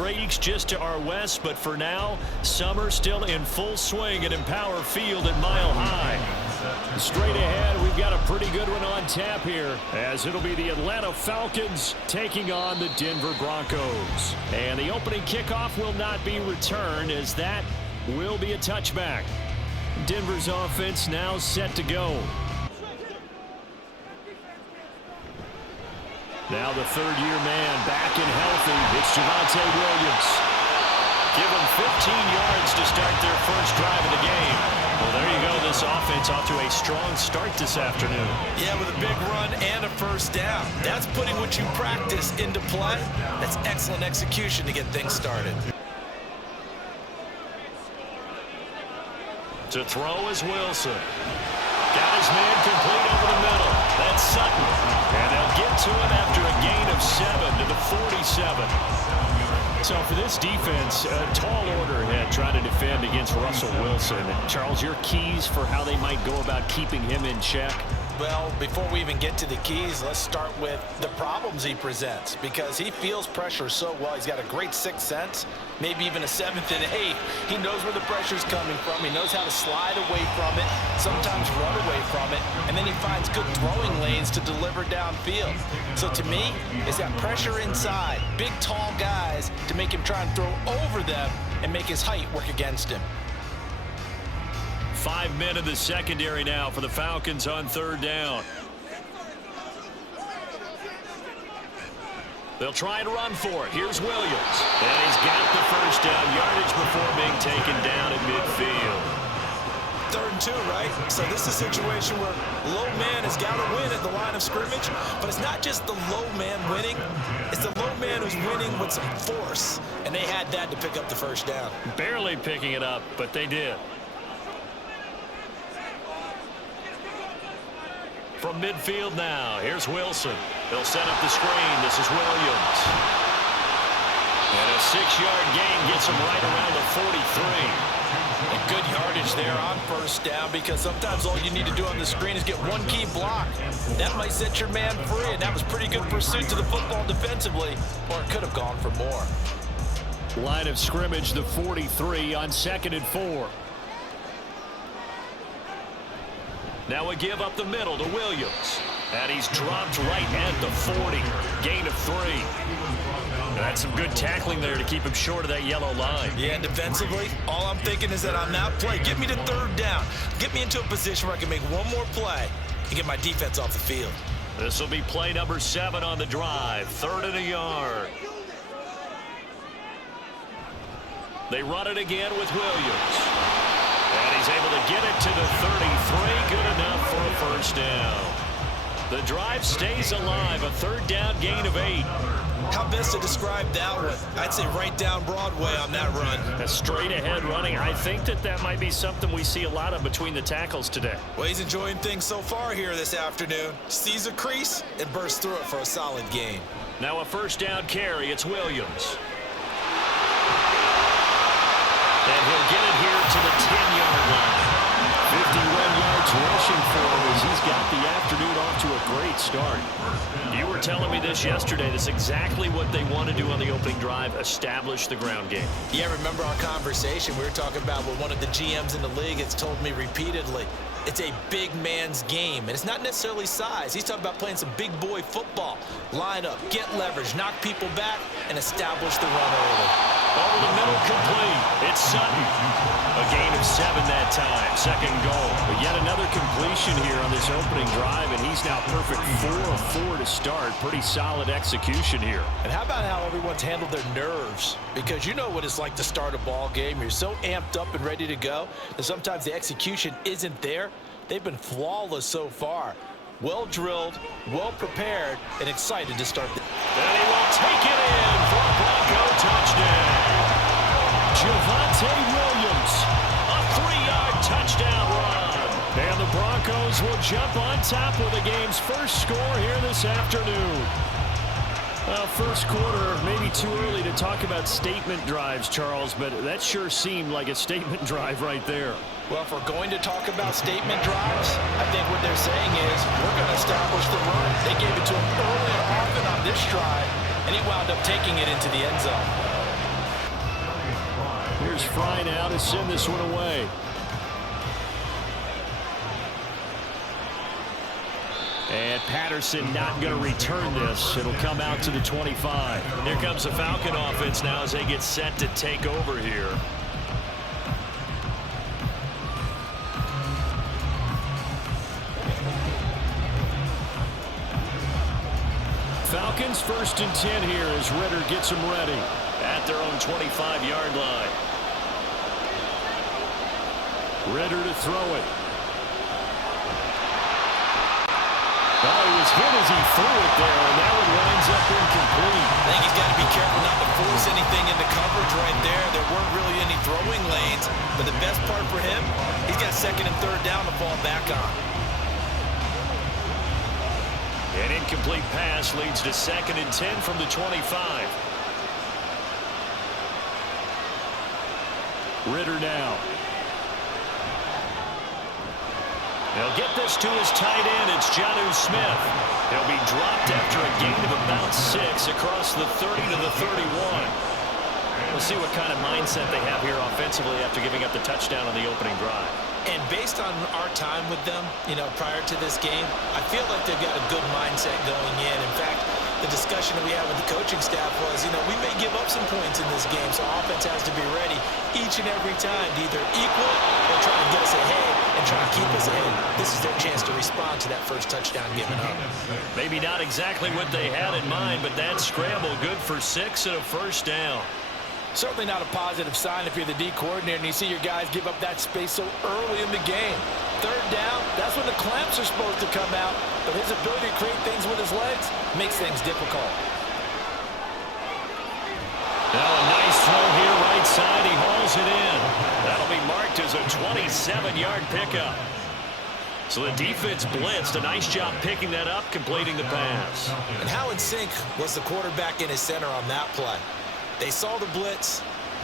Grady's just to our west, but for now, summer still in full swing at Empower Field at Mile High. Straight ahead, we've got a pretty good one on tap here, as it'll be the Atlanta Falcons taking on the Denver Broncos. And the opening kickoff will not be returned, as that will be a touchback. Denver's offense now set to go. Now the third-year man back and healthy. It's Javonte Williams. Give him 15 yards to start their first drive of the game. Well, there you go. This offense off to a strong start this afternoon. Yeah, with a big run and a first down. That's putting what you practice into play. That's excellent execution to get things started. To throw is Wilson. Got his man complete over the middle. That's Sutton. And they'll get to him after a gain of 7 to the 47. So for this defense, a tall order ahead trying to defend against Russell Wilson. Charles, your keys for how they might go about keeping him in check? Well, before we even get to the keys, let's start with the problems he presents, because he feels pressure so well. He's got a great sixth sense, maybe even a seventh and eighth. He knows where the pressure's coming from. He knows how to slide away from it, sometimes run away from it, and then he finds good throwing lanes to deliver downfield. So to me, it's that pressure inside, big, tall guys to make him try and throw over them and make his height work against him. 5 men in the secondary now for the Falcons on third down. They'll try and run for it. Here's Williams. And he's got the first down yardage before being taken down at midfield. 3rd and 2, right? So this is a situation where low man has got to win at the line of scrimmage, but it's not just the low man winning. It's the low man who's winning with some force, and they had that to pick up the first down. Barely picking it up, but they did. From midfield now, here's Wilson. They'll set up the screen. This is Williams. And a 6-yard gain gets him right around the 43. A good yardage there on first down, because sometimes all you need to do on the screen is get one key block. That might set your man free, and that was pretty good pursuit to the football defensively, or it could have gone for more. Line of scrimmage, the 43 on 2nd and 4. Now a give up the middle to Williams. And he's dropped right at the 40. Gain of 3. That's some good tackling there to keep him short of that yellow line. Yeah, and defensively, all I'm thinking is that on that play, get me to 3rd down. Get me into a position where I can make one more play and get my defense off the field. This will be play number 7 on the drive. 3rd and a yard. They run it again with Williams. And he's able to get it to the 33. Good enough for a first down. The drive stays alive. A 3rd down gain of 8. How best to describe that one? I'd say right down Broadway on that run. A straight ahead running. I think that might be something we see a lot of between the tackles today. Well, he's enjoying things so far here this afternoon. Sees a crease and bursts through it for a solid gain. Now a first down carry. It's Williams. And he'll get it here to the 10-yard line. 51 yards rushing for him as he's got the afternoon off to a great start. You were telling me this yesterday. That's exactly what they want to do on the opening drive, establish the ground game. Yeah, remember our conversation? We were talking about what one of the GMs in the league has told me repeatedly. It's a big man's game, and it's not necessarily size. He's talking about playing some big boy football. Line up, get leverage, knock people back, and establish the run early. Over the middle, complete. It's Sutton. A gain of 7 that time. 2nd goal. But yet another completion here on this opening drive, and he's now perfect 4 of 4 to start. Pretty solid execution here. And how about how everyone's handled their nerves? Because you know what it's like to start a ball game. You're so amped up and ready to go that sometimes the execution isn't there. They've been flawless so far. Well drilled, well prepared, and excited to start. And he will take it in for a Bronco touchdown. Javonte Williams, a 3-yard touchdown run. And the Broncos will jump on top with the game's first score here this afternoon. First quarter, maybe too early to talk about statement drives, Charles, but that sure seemed like a statement drive right there. Well, if we're going to talk about statement drives, I think what they're saying is we're going to establish the run. They gave it to him early and often on this drive, and he wound up taking it into the end zone. First fry now to send this one away. And Patterson not going to return this. It'll come out to the 25. Here comes the Falcon offense now as they get set to take over here. Falcons 1st and 10 here as Ritter gets them ready at their own 25-yard line. Ritter to throw it. Oh, he was hit as he threw it there, and that one winds up incomplete. I think he's got to be careful not to force anything into coverage right there. There weren't really any throwing lanes, but the best part for him, he's got 2nd and 3rd down to fall back on. An incomplete pass leads to 2nd and 10 from the 25. Ritter now. He'll get this to his tight end. It's Jonnu Smith. He'll be dropped after a gain of about 6 across the 30 to the 31. We'll see what kind of mindset they have here offensively after giving up the touchdown on the opening drive. And based on our time with them, prior to this game, I feel like they've got a good mindset going in. In fact, the discussion that we had with the coaching staff was, we may give up some points in this game, so offense has to be ready each and every time to either equal or try to get us ahead and try to keep us ahead. This is their chance to respond to that first touchdown given up. Maybe not exactly what they had in mind, but that scramble good for 6 and a first down. Certainly not a positive sign if you're the D coordinator and you see your guys give up that space so early in the game. 3rd down, that's when the clamps are supposed to come out, but his ability to create things with his legs makes things difficult. Now a nice throw here right side. He hauls it in. That'll be marked as a 27-yard pickup. So the defense blitzed. A nice job picking that up, completing the pass. And how in sync was the quarterback in his center on that play? They saw the blitz,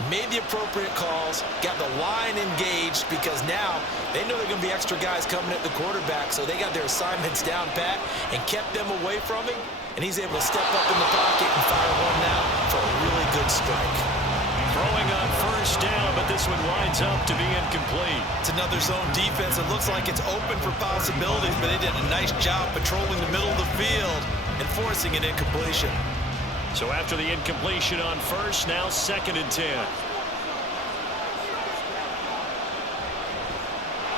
made the appropriate calls, got the line engaged because now they know there are going to be extra guys coming at the quarterback, so they got their assignments down pat and kept them away from him, and he's able to step up in the pocket and fire one now for a really good strike. Throwing on first down, but this one winds up to be incomplete. It's another zone defense. It looks like it's open for possibilities, but they did a nice job patrolling the middle of the field and forcing an incompletion. So after the incompletion on first, now 2nd and 10.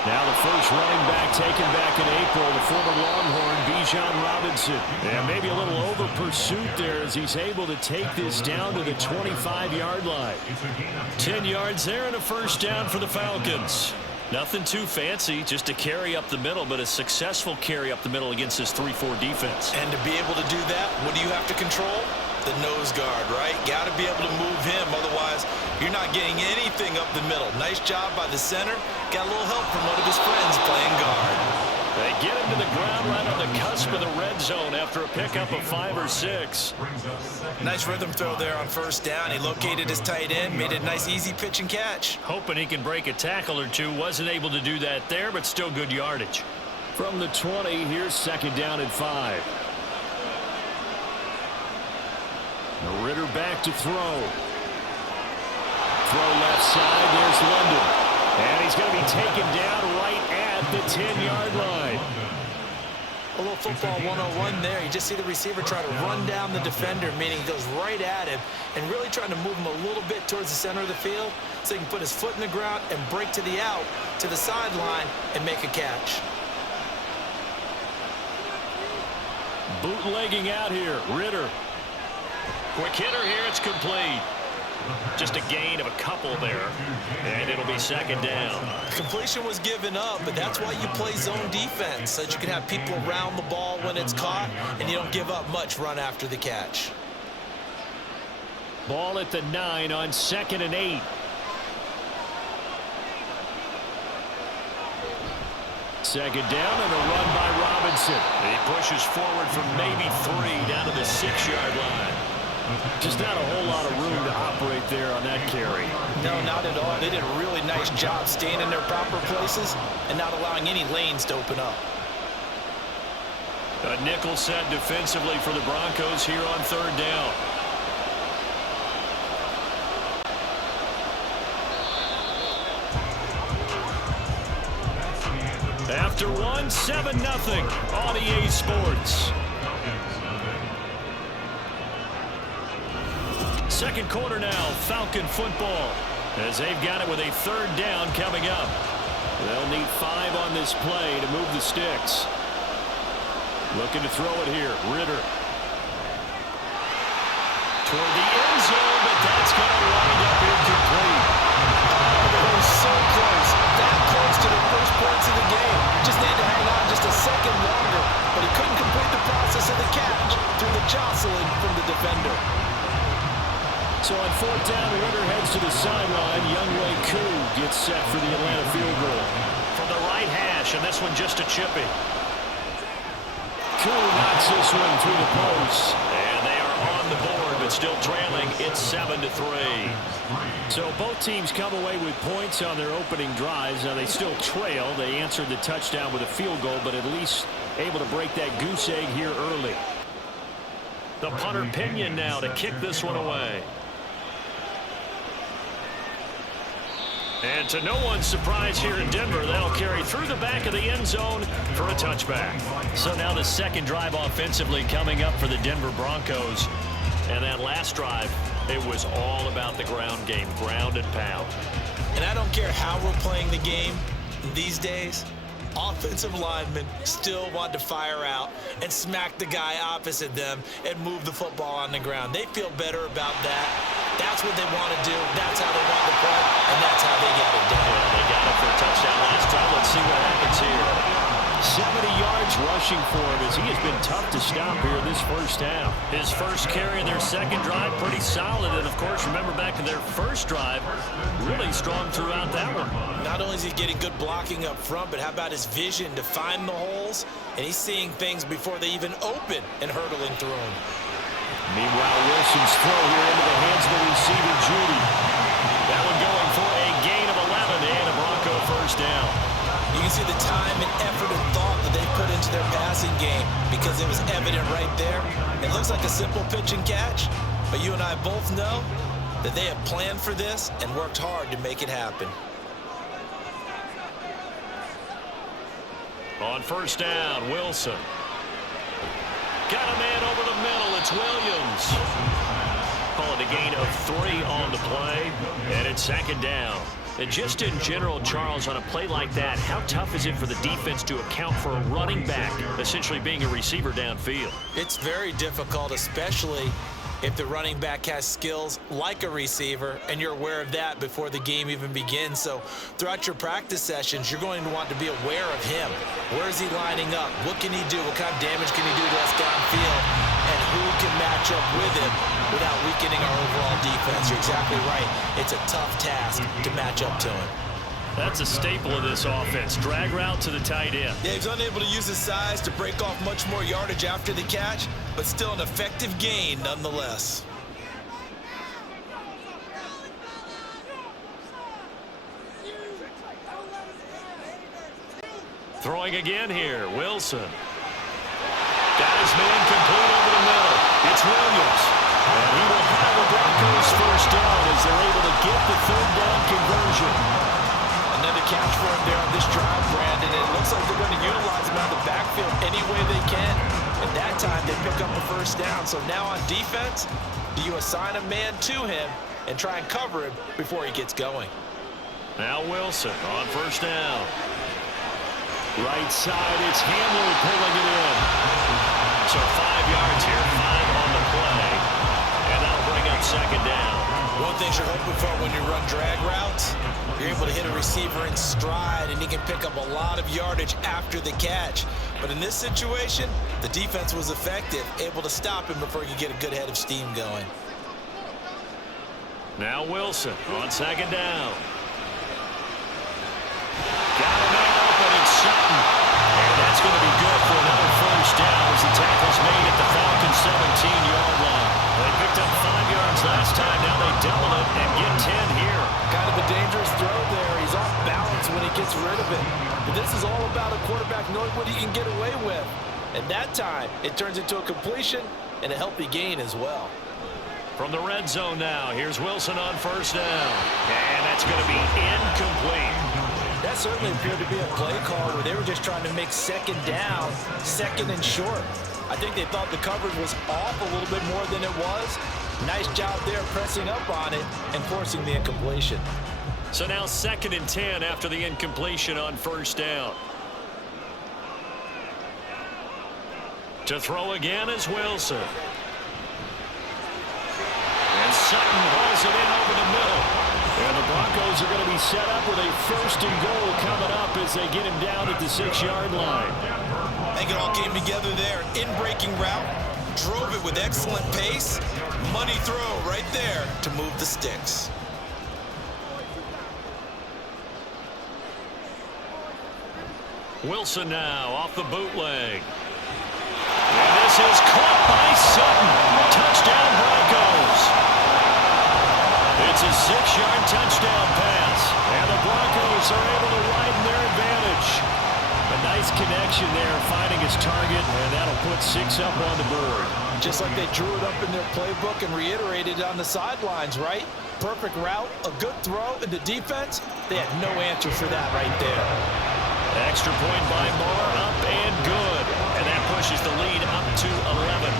Now the first running back taken back in April, the former Longhorn, Bijan Robinson. And maybe a little over pursuit there as he's able to take this down to the 25-yard line. 10 yards there and a first down for the Falcons. Nothing too fancy, just a carry up the middle, but a successful carry up the middle against this 3-4 defense. And to be able to do that, what do you have to control? The nose guard, right? Got to be able to move him, otherwise you're not getting anything up the middle. Nice job by the center. Got a little help from one of his friends playing guard. They get him to the ground right on the cusp of the red zone after a pickup of 5 or 6. Nice rhythm throw there on first down. He located his tight end, made a nice easy pitch and catch. Hoping he can break a tackle or two. Wasn't able to do that there, but still good yardage. From the 20, here's 2nd down and 5. Ritter back to throw. Throw left side. There's London. And he's going to be taken down right at the 10-yard line. A little football 101 there. You just see the receiver try to run down the defender, meaning he goes right at him and really trying to move him a little bit towards the center of the field so he can put his foot in the ground and break to the out, to the sideline, and make a catch. Bootlegging out here. Ritter. Quick hitter here. It's complete. Just a gain of a couple there. And it'll be 2nd down. Completion was given up, but that's why you play zone defense, so that you can have people around the ball when it's caught, and you don't give up much run after the catch. Ball at the 9 on 2nd and 8. Second down and a run by Robinson. He pushes forward from maybe 3 down to the 6-yard line. Just not a whole lot of room to operate there on that carry. No, not at all. They did a really nice job staying in their proper places and not allowing any lanes to open up. A nickel set defensively for the Broncos here on 3rd down. After one, 7-0 on EA Sports. Second quarter now, Falcon football, as they've got it with a third down coming up. They'll need 5 on this play to move the sticks. Looking to throw it here. Ritter. Toward the end zone, but that's going to wind up incomplete. They were so close. That close to the first points of the game. Just needed to hang on just a second longer, but he couldn't complete the process of the catch through the jostling from the defender. So on fourth down, Ritter heads to the sideline. Youngway Koo gets set for the Atlanta field goal. From the right hash, and this one just a chippy. Koo knocks this one through the post. And they are on the board, but still trailing. It's 7-3. So both teams come away with points on their opening drives. Now they still trail. They answered the touchdown with a field goal, but at least able to break that goose egg here early. The punter Pinion now to kick this one away. And to no one's surprise here in Denver, that'll carry through the back of the end zone for a touchback. So now the second drive offensively coming up for the Denver Broncos. And that last drive, it was all about the ground game, ground and pound. And I don't care how we're playing the game these days, offensive linemen still want to fire out and smack the guy opposite them and move the football on the ground. They feel better about that. That's what they want to do. That's how they want to play, and that's how they got it done. Yeah, they got it for a touchdown last time. Let's see what happens here. 70 yards rushing for him as he has been tough to stop here this first half. His first carry in their second drive, pretty solid. And, of course, remember back to their first drive, really strong throughout that one. Not only is he getting good blocking up front, but how about his vision to find the holes? And he's seeing things before they even open and hurdling through them. Meanwhile, Wilson's throw here into the hands of the receiver, Judy. That one going for a gain of 11 and a Bronco first down. You can see the time and effort and thought that they put into their passing game because it was evident right there. It looks like a simple pitch and catch, but you and I both know that they have planned for this and worked hard to make it happen. On first down, Wilson. Got a man over the middle. It's Williams. Call it a gain of 3 on the play, and it's second down. And just in general, Charles, on a play like that, how tough is it for the defense to account for a running back essentially being a receiver downfield? It's very difficult, especially if the running back has skills like a receiver, and you're aware of that before the game even begins. So throughout your practice sessions, you're going to want to be aware of him. Where is he lining up? What can he do? What kind of damage can he do to us downfield? And who can match up with him without weakening our overall defense? You're exactly right. It's a tough task to match up to him. That's a staple of this offense. Drag route to the tight end. Yeah, he's unable to use his size to break off much more yardage after the catch, but still an effective gain nonetheless. Throwing again here, Wilson. Got his man complete over the middle. It's Williams. And he will have the Broncos first down as they're able to get the third down conversion. Another catch for him there on this drive, Brandon. And it looks like they're going to utilize him out of the backfield any way they can. And that time they pick up a first down. So now on defense, do you assign a man to him and try and cover him before he gets going? Now Wilson on first down. Right side, it's Hamler pulling it in. So 5 yards here, 5 on the play. And that'll bring up second down. One thing you're hoping for when you run drag routes, you're able to hit a receiver in stride, and he can pick up a lot of yardage after the catch. But in this situation, the defense was effective, able to stop him before he could get a good head of steam going. Now Wilson on second down. Got a man open, it's Sutton. And that's going to be good for another first down as the tackle's made at the Falcons' 17-yard line. They picked up 5 yards last time. Now they double it and get 10 here. Kind of a dangerous throw there. He's off balance when he gets rid of it. But this is all about a quarterback knowing what he can get away with. And that time, it turns into a completion and a healthy gain as well. From the red zone now, here's Wilson on first down. And that's going to be incomplete. That certainly appeared to be a play call where they were just trying to make second down, second and short. I think they thought the coverage was off a little bit more than it was. Nice job there pressing up on it and forcing the incompletion. So now 2nd and 10 after the incompletion on first down. To throw again is Wilson. And Sutton hauls it in over the middle. And the Broncos are going to be set up with a 1st and goal coming up as they get him down at the 6-yard line. I think it all came together there. In-breaking route, drove it with excellent pace. Money throw right there to move the sticks. Wilson now off the bootleg. And this is caught by Sutton. Touchdown Broncos. It's a 6-yard touchdown pass. And the Broncos are able to widen their advantage. A nice connection there, finding his target, and that'll put 6 up on the board. Just like they drew it up in their playbook and reiterated on the sidelines, right? Perfect route, a good throw, and the defense, they had no answer for that right there. Extra point by Moore, up and good. And that pushes the lead up to 11.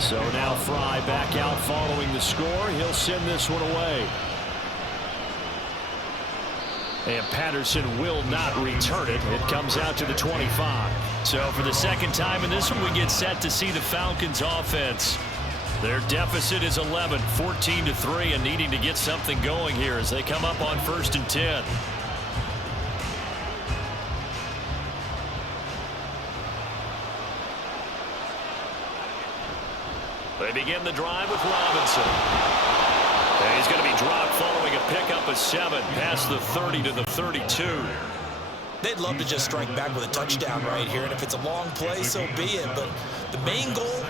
So now Fry back out following the score. He'll send this one away. And Patterson will not return it. It comes out to the 25. So for the 2nd time in this one, we get set to see the Falcons offense. Their deficit is 11, 14-3, and needing to get something going here as they come up on 1st and 10. They begin the drive with Robinson. And he's going to be dropped following a pickup of 7 past the 30 to the 32. They'd love to just strike back with a touchdown right here, and if it's a long play, so be it. But the main goal,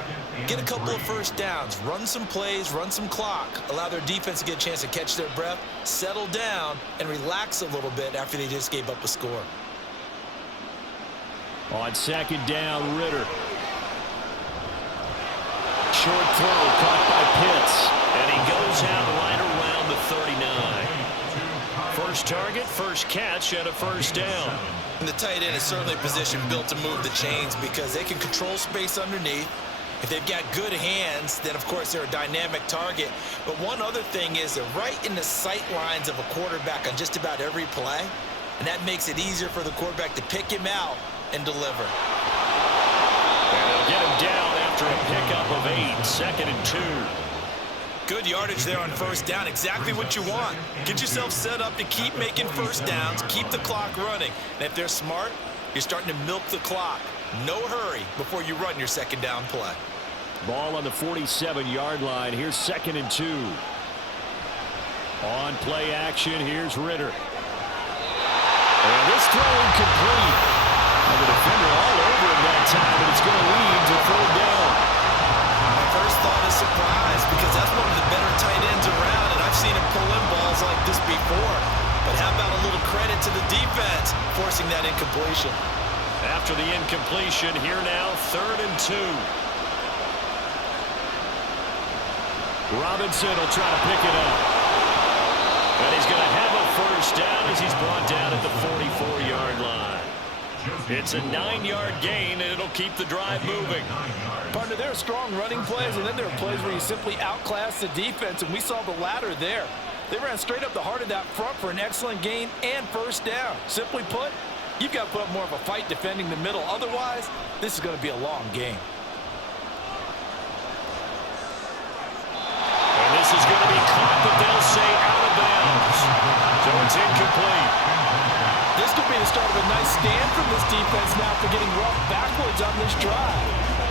get a couple of first downs, run some plays, run some clock, allow their defense to get a chance to catch their breath, settle down, and relax a little bit after they just gave up a score. On 2nd down, Ritter. Short throw caught by Pitts, and he goes out right around the 39. First target, first catch, and a 1st down. And the tight end is certainly a position built to move the chains because they can control space underneath. If they've got good hands, then, of course, they're a dynamic target. But one other thing is they're right in the sight lines of a quarterback on just about every play, and that makes it easier for the quarterback to pick him out and deliver. And they'll get him down after a pickup of 8, 2nd and 2. Good yardage there on 1st down, exactly what you want. Get yourself set up to keep making first downs, keep the clock running. And if they're smart, you're starting to milk the clock. No hurry before you run your 2nd down play. Ball on the 47-yard line. Here's 2nd and 2. On play action, here's Ritter. And this throw incomplete. And the defender all over him that time, but it's going to lead to 3rd down. My first thought is surprise because that's one of the better tight ends around, and I've seen him pull in balls like this before. But how about a little credit to the defense forcing that incompletion? After the incompletion, here now, 3rd and 2. Robinson will try to pick it up. And he's going to have a 1st down as he's brought down at the 44-yard line. It's a 9-yard gain, and it'll keep the drive moving. Partner, there are strong running plays, and then there are plays where you simply outclass the defense, and we saw the latter there. They ran straight up the heart of that front for an excellent gain and 1st down. Simply put, you've got to put up more of a fight defending the middle. Otherwise, this is going to be a long game. And this is going to be caught, but they'll say out of bounds. So it's incomplete. This could be the start of a nice stand from this defense now for getting roughed backwards on this drive.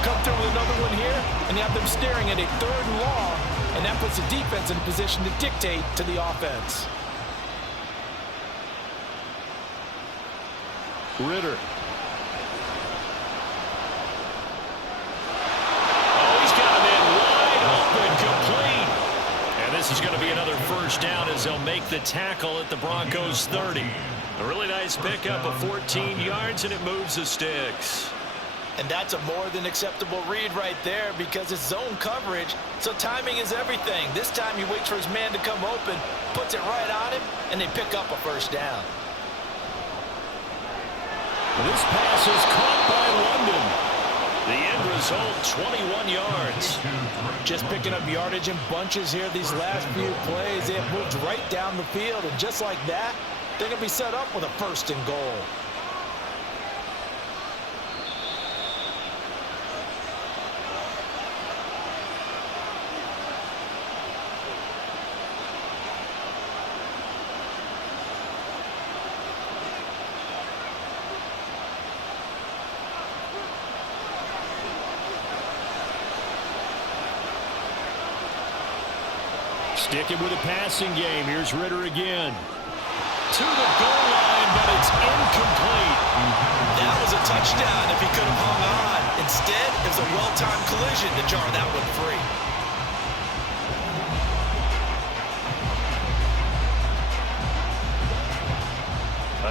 Come through with another one here, and you have them staring at a 3rd and long, and that puts the defense in a position to dictate to the offense. Ritter. Oh, he's got him in wide open, complete. And this is going to be another 1st down as they'll make the tackle at the Broncos' 30. A really nice pickup of 14 yards, and it moves the sticks. And that's a more than acceptable read right there because it's zone coverage, so timing is everything. This time he waits for his man to come open, puts it right on him, and they pick up a first down. This pass is caught by London. The end result, 21 yards. Just picking up yardage in bunches here these last few plays. They have moved right down the field, and just like that, they're going to be set up with a first and goal. Sticking with a passing game. Here's Ritter again. To the goal line, but it's incomplete. That was a touchdown if he could have hung on. Instead, it was a well-timed collision to jar that one free.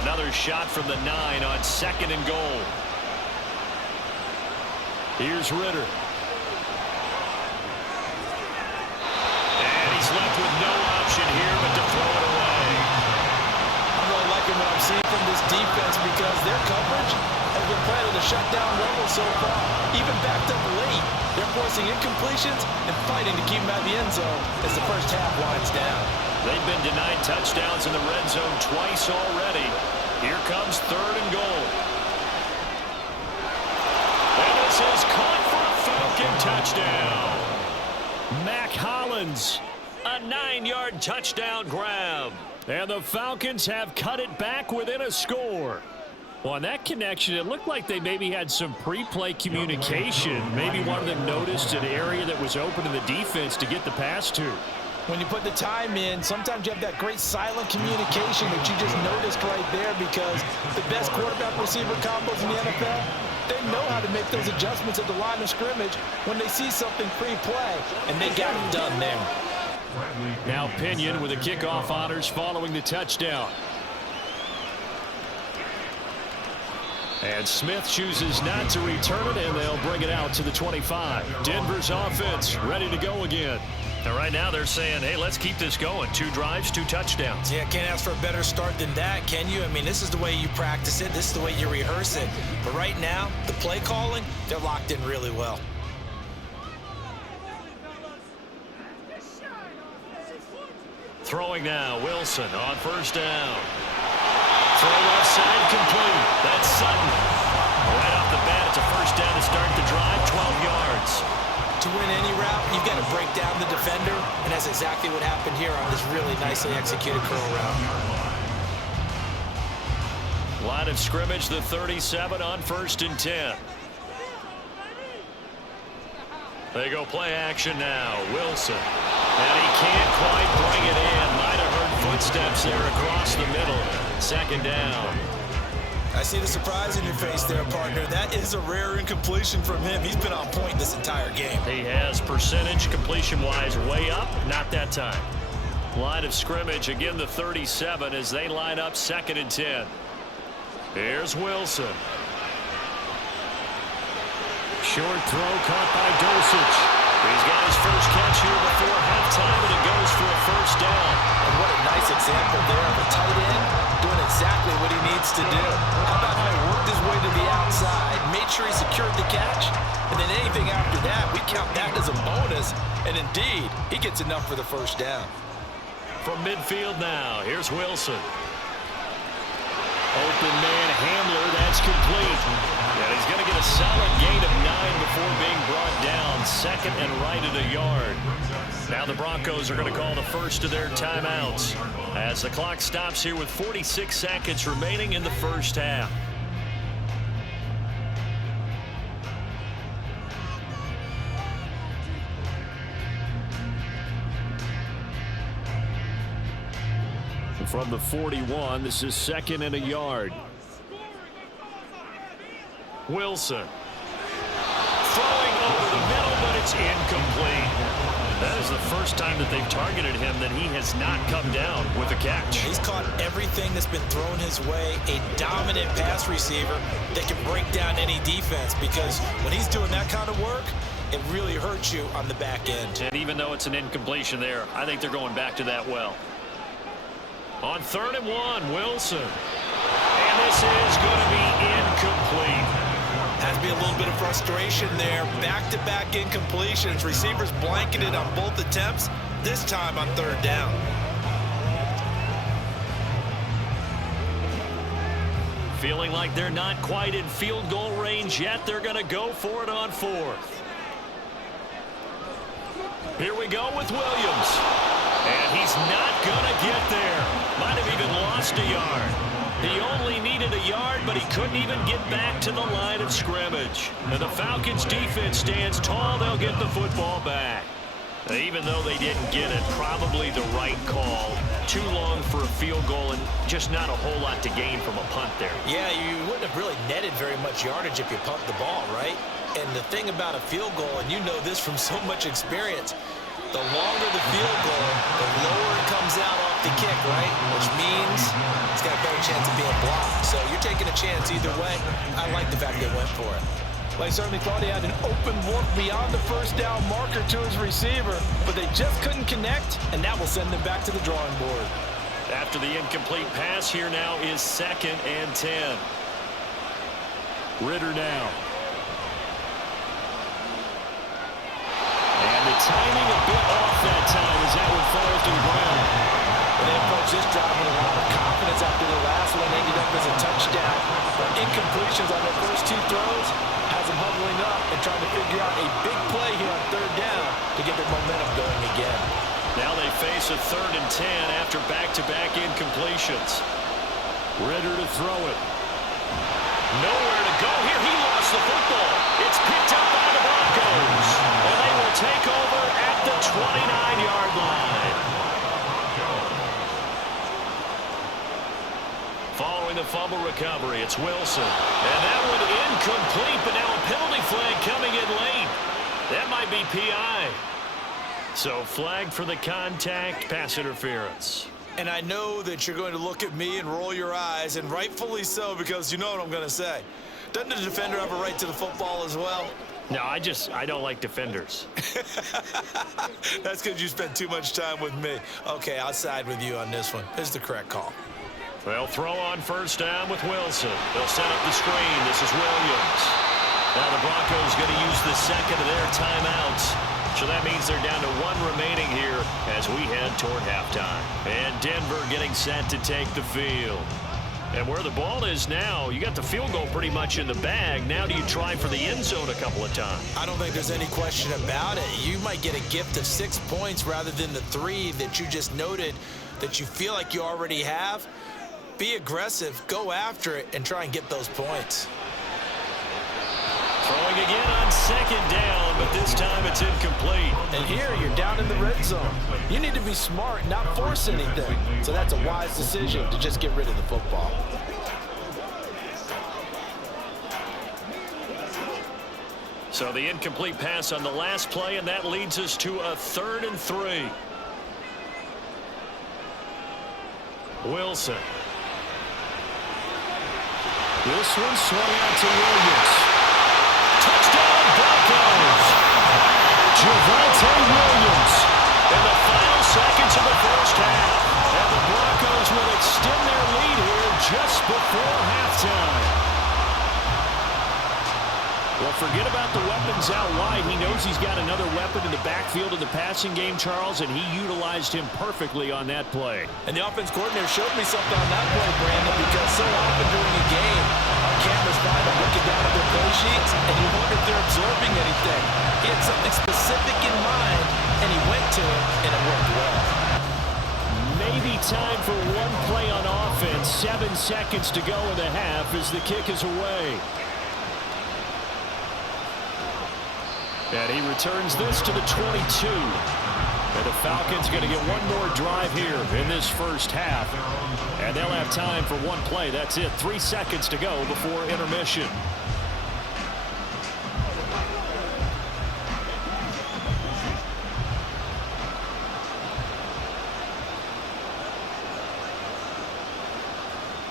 Another shot from the 9 on 2nd and goal. Here's Ritter. He's left with no option here but to throw it away. I'm really liking what I'm seeing from this defense because their coverage has been playing at a shutdown level so far. Even backed up late, they're forcing incompletions and fighting to keep them out of the end zone as the first half winds down. They've been denied touchdowns in the red zone twice already. Here comes 3rd and goal. And this is caught for a Falcon touchdown. Mac Hollins. A 9-yard touchdown grab. And the Falcons have cut it back within a score. Well, on that connection, it looked like they maybe had some pre-play communication. Maybe one of them noticed an area that was open in the defense to get the pass to. When you put the time in, sometimes you have that great silent communication that you just noticed right there because the best quarterback-receiver combos in the NFL, they know how to make those adjustments at the line of scrimmage when they see something pre-play, and they got it done there. Now Pinion with the kickoff honors following the touchdown. And Smith chooses not to return it, and they'll bring it out to the 25. Denver's offense ready to go again. And right now they're saying, hey, let's keep this going. 2 drives, 2 touchdowns. Yeah, can't ask for a better start than that, can you? I mean, this is the way you practice it. This is the way you rehearse it. But right now, the play calling, they're locked in really well. Throwing now, Wilson on 1st down. Throw left side complete. That's Sutton. Right off the bat, it's a 1st down to start the drive, 12 yards. To win any route, you've got to break down the defender, and that's exactly what happened here on this really nicely executed curl route. Line of scrimmage, the 37 on 1st and 10. They go play action now. Wilson. And he can't quite bring it in. Might have heard footsteps there across the middle. 2nd down. I see the surprise in your face there, partner. That is a rare incompletion from him. He's been on point this entire game. He has percentage completion-wise way up. Not that time. Line of scrimmage, again the 37 as they line up 2nd and 10. Here's Wilson. Short throw caught by Dulcich. He's got his first catch here before halftime, and it goes for a 1st down. And what a nice example there of a tight end doing exactly what he needs to do. How about how he worked his way to the outside, made sure he secured the catch, and then anything after that, we count that as a bonus. And indeed, he gets enough for the 1st down. From midfield now, here's Wilson. Open man Hamler, that's complete. And he's going to get a solid gain of 9 before being brought down. 2nd and right at a yard. Now the Broncos are going to call the first of their timeouts as the clock stops here with 46 seconds remaining in the 1st half. From the 41, this is 2nd and a yard. Wilson. Throwing over the middle, but it's incomplete. That is is the first time that they've targeted him that he has not come down with a catch. He's caught everything that's been thrown his way. A dominant pass receiver that can break down any defense, because when he's doing that kind of work, it really hurts you on the back end. And even though it's an incompletion there, I think they're going back to that well. On 3rd and 1, Wilson. And this is going to be incomplete. Has to be a little bit of frustration there. Back-to-back incompletions. Receivers blanketed on both attempts, this time on 3rd down. Feeling like they're not quite in field goal range yet. They're going to go for it on 4th. Here we go with Williams. And he's not going to get there. Might have even lost a yard. He only needed a yard, but he couldn't even get back to the line of scrimmage. And the Falcons defense stands tall. They'll get the football back. Even though they didn't get it, probably the right call. Too long for a field goal and just not a whole lot to gain from a punt there. Yeah, you wouldn't have really netted very much yardage if you pumped the ball, right? And the thing about a field goal, and you know this from so much experience, the longer the field goal, the lower it comes out off the kick, right? Which means it's got a better chance of being blocked. So you're taking a chance either way. I like the fact they went for it. Well, I certainly thought he had an open look beyond the 1st down marker to his receiver, but they just couldn't connect, and that will send them back to the drawing board. After the incomplete pass, here now is 2nd and 10. Ritter now. And the timing a bit off that time as that one falls to the ground. And they approach this drive with a lot of confidence after the last one ended up as a touchdown. But incompletions on their first 2 throws has them huddling up and trying to figure out a big play here on 3rd down to get their momentum going again. Now they face a 3rd and 10 after back-to-back incompletions. Ritter to throw it. Nowhere to go here. He lost the football. It's picked up by the Broncos. And they will take over at the 29-yard line. Following the fumble recovery, it's Wilson. And that one incomplete, but now a penalty flag coming in late. That might be PI. So flag for the contact, pass interference. And I know that you're going to look at me and roll your eyes, and rightfully so, because you know what I'm going to say. Doesn't the defender have a right to the football as well? No, I don't like defenders. That's because you spent too much time with me. Okay, I'll side with you on this one. This is the correct call. They'll throw on 1st down with Wilson. They'll set up the screen. This is Williams. Now the Broncos going to use the 2nd of their timeouts. So that means they're down to 1 remaining here as we head toward halftime. And Denver getting set to take the field. And where the ball is now, you got the field goal pretty much in the bag. Now do you try for the end zone a couple of times? I don't think there's any question about it. You might get a gift of 6 points rather than the 3 that you just noted that you feel like you already have. Be aggressive, go after it, and try and get those points. Throwing again on 2nd down, but this time it's incomplete. And here you're down in the red zone. You need to be smart, not force anything. So that's a wise decision to just get rid of the football. So the incomplete pass on the last play, and that leads us to a 3rd and 3. Wilson. This one swung out to Williams. Touchdown, Broncos! Javonte Williams in the final seconds of the 1st half. And the Broncos will extend their lead here just before halftime. Well, forget about the weapons out wide. He knows he's got another weapon in the backfield of the passing game, Charles, and he utilized him perfectly on that play. And the offense coordinator showed me something on that play, Brandon, because so often during a game, our cameras find them looking down at their play sheets, and you wonder if they're absorbing anything. He had something specific in mind, and he went to it, and it worked well. Maybe time for one play on offense. 7 seconds to go in the half as the kick is away. And he returns this to the 22. And the Falcons going to get one more drive here in this 1st half. And they'll have time for one play. That's it. 3 seconds to go before intermission.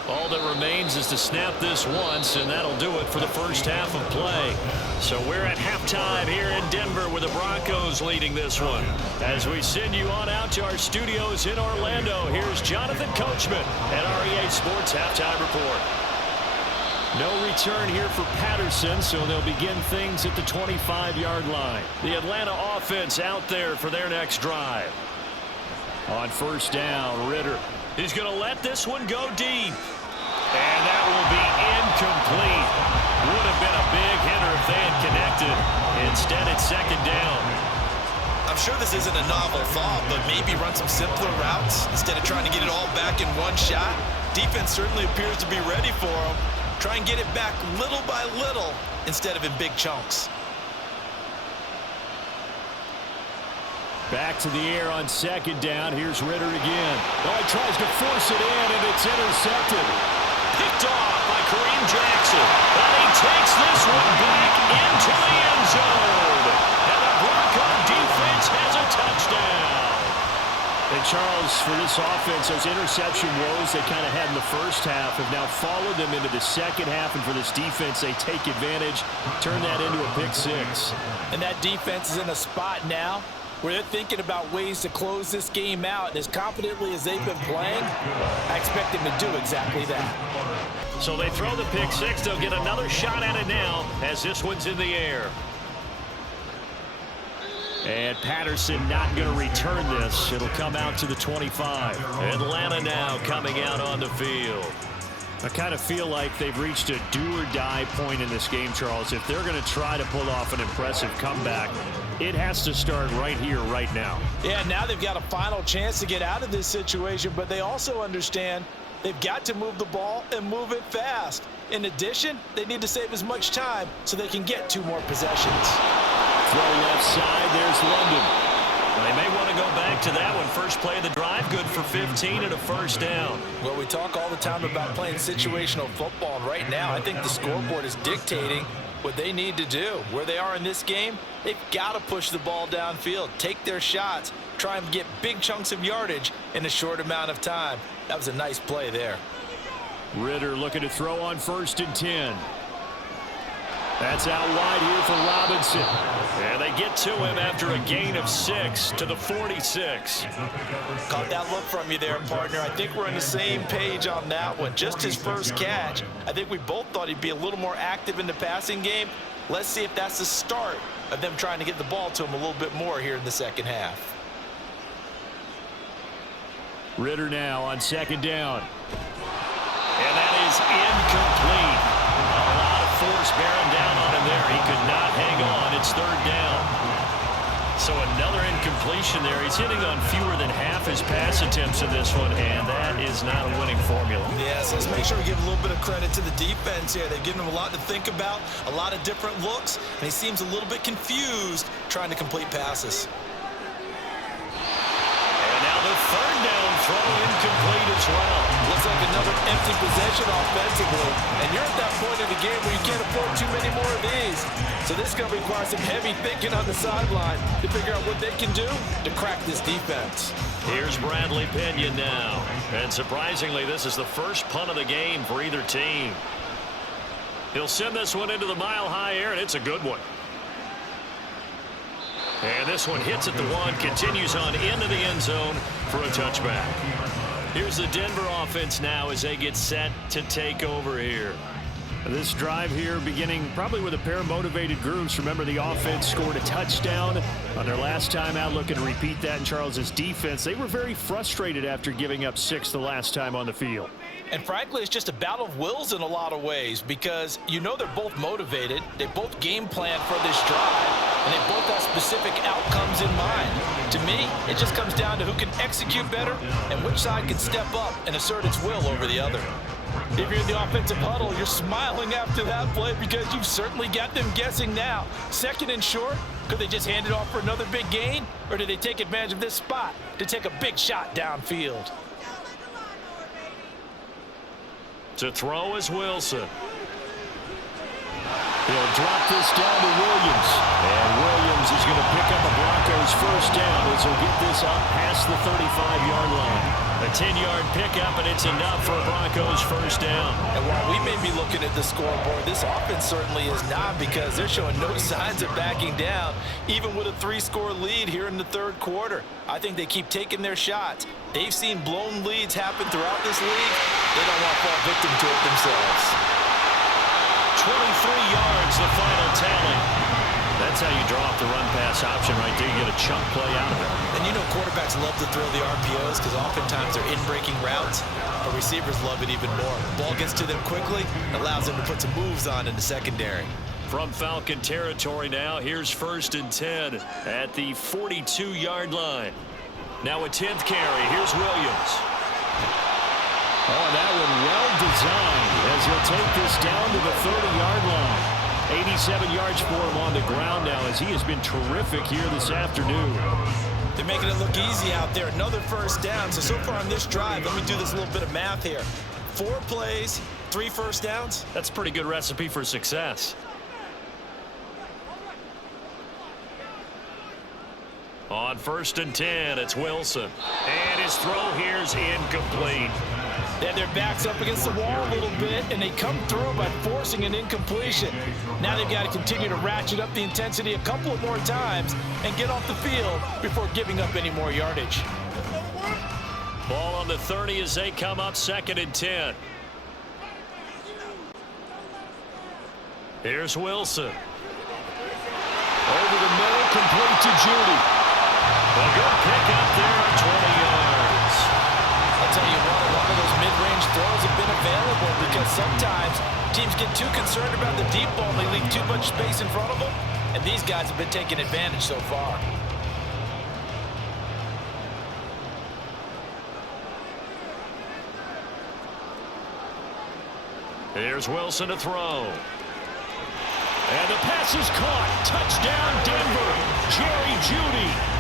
All that remains is to snap this once, and that'll do it for the first half of play. So we're at halftime here in Denver with the Broncos leading this one. As we send you on out to our studios in Orlando, here's Jonathan Coachman at REA Sports Halftime Report. No return here for Patterson, so they'll begin things at the 25-yard line. The Atlanta offense out there for their next drive. On first down, Ritter. He's going to let this one go deep. And that will be incomplete. Would have been a big hitter if they had connected. Instead, it's second down. I'm sure this isn't a novel thought, but maybe run some simpler routes instead of trying to get it all back in one shot. Defense certainly appears to be ready for him. Try and get it back little by little instead of in big chunks. Back to the air on second down. Here's Ritter again. Oh, he tries to force it in, and it's intercepted. Picked off by Kareem Jackson. And he takes this one back into the end zone. And the Bronco defense has a touchdown. And Charles, for this offense, those interception woes they kind of had in the first half have now followed them into the second half. And for this defense, they take advantage, turn that into a pick six. And that defense is in a spot now where they're thinking about ways to close this game out. And as confidently as they've been playing, I expect them to do exactly that. So they throw the pick six. They'll get another shot at it now as this one's in the air. And Patterson not going to return this. It'll come out to the 25. Atlanta now coming out on the field. I kind of feel like they've reached a do-or-die point in this game, Charles. If they're going to try to pull off an impressive comeback, it has to start right here, right now. Yeah, now they've got a final chance to get out of this situation, but they also understand they've got to move the ball and move it fast. In addition, they need to save as much time so they can get 2 more possessions. Throw left side, there's London. They may want to go back to that one. First play of the drive, good for 15 and a first down. Well, we talk all the time about playing situational football, and right now I think the scoreboard is dictating what they need to do. Where they are in this game, they've got to push the ball downfield, take their shots, try and get big chunks of yardage in a short amount of time. That was a nice play there. Ritter looking to throw on first and 10. That's out wide here for Robinson. And they get to him after a gain of 6 to the 46. Caught that look from you there, partner. I think we're on the same page on that one. Just his first catch. I think we both thought he'd be a little more active in the passing game. Let's see if that's the start of them trying to get the ball to him a little bit more here in the second half. Ritter now on second down. And that is incomplete. A lot of force bearing down on him there. He could not hang on. It's third down. So another incompletion there. He's hitting on fewer than half his pass attempts in this one, and that is not a winning formula. Yes, let's make sure we give a little bit of credit to the defense here. They've given him a lot to think about, a lot of different looks, and he seems a little bit confused trying to complete passes. And now the third down throw incomplete as well. Looks like another empty possession offensively. And you're at that point in the game where you can't afford too many more of these. So this is going to require some heavy thinking on the sideline to figure out what they can do to crack this defense. Here's Bradley Pinion now. And surprisingly, this is the first punt of the game for either team. He'll send this one into the mile-high air, and it's a good one. And this one hits at the 1, continues on into the end zone for a touchback. Here's the Denver offense now as they get set to take over here. This drive here beginning probably with a pair of motivated groups. Remember, the offense scored a touchdown on their last time out. Looking to repeat that in Charles's defense. They were very frustrated after giving up 6 the last time on the field. And frankly, it's just a battle of wills in a lot of ways because you know they're both motivated. They both game plan for this drive, and they both have specific outcomes in mind. To me, it just comes down to who can execute better and which side can step up and assert its will over the other. If you're in the offensive huddle, you're smiling after that play because you've certainly got them guessing now. Second and short, could they just hand it off for another big gain? Or do they take advantage of this spot to take a big shot downfield? To throw is Wilson. He'll drop this down to Williams. And Williams is going to pick up a Broncos first down as he'll get this up past the 35-yard line. A 10-yard pickup, and it's enough for a Broncos first down. And while we may be looking at the scoreboard, this offense certainly is not, because they're showing no signs of backing down, even with a 3-score lead here in the third quarter. I think they keep taking their shots. They've seen blown leads happen throughout this league. They don't want to fall victim to it themselves. 23 yards, the final tally. That's how you draw off the run-pass option right there. You get a chunk play out of it. And you know quarterbacks love to throw the RPOs because oftentimes they're in-breaking routes, but receivers love it even more. Ball gets to them quickly, allows them to put some moves on in the secondary. From Falcon territory now, here's 1st and 10 at the 42-yard line. Now a 10th carry. Here's Williams. Oh, that one well designed as he'll take this down to the 30-yard line. 87 yards for him on the ground now as he has been terrific here this afternoon. They're making it look easy out there. Another first down. So far on this drive, let me do this little bit of math here. 4 plays, 3 first downs. That's a pretty good recipe for success. On 1st and 10, it's Wilson. And his throw here is incomplete. They had their backs up against the wall a little bit, and they come through by forcing an incompletion. Now they've got to continue to ratchet up the intensity a couple of more times and get off the field before giving up any more yardage. Ball on the 30 as they come up 2nd and 10. Here's Wilson. Over the middle, complete to Judy. A good pick up there, 20 yards. I'll tell you what, a lot of those mid-range throws have been available because sometimes teams get too concerned about the deep ball and they leave too much space in front of them, and these guys have been taking advantage so far. Here's Wilson to throw. And the pass is caught. Touchdown, Denver. Jerry Jeudy.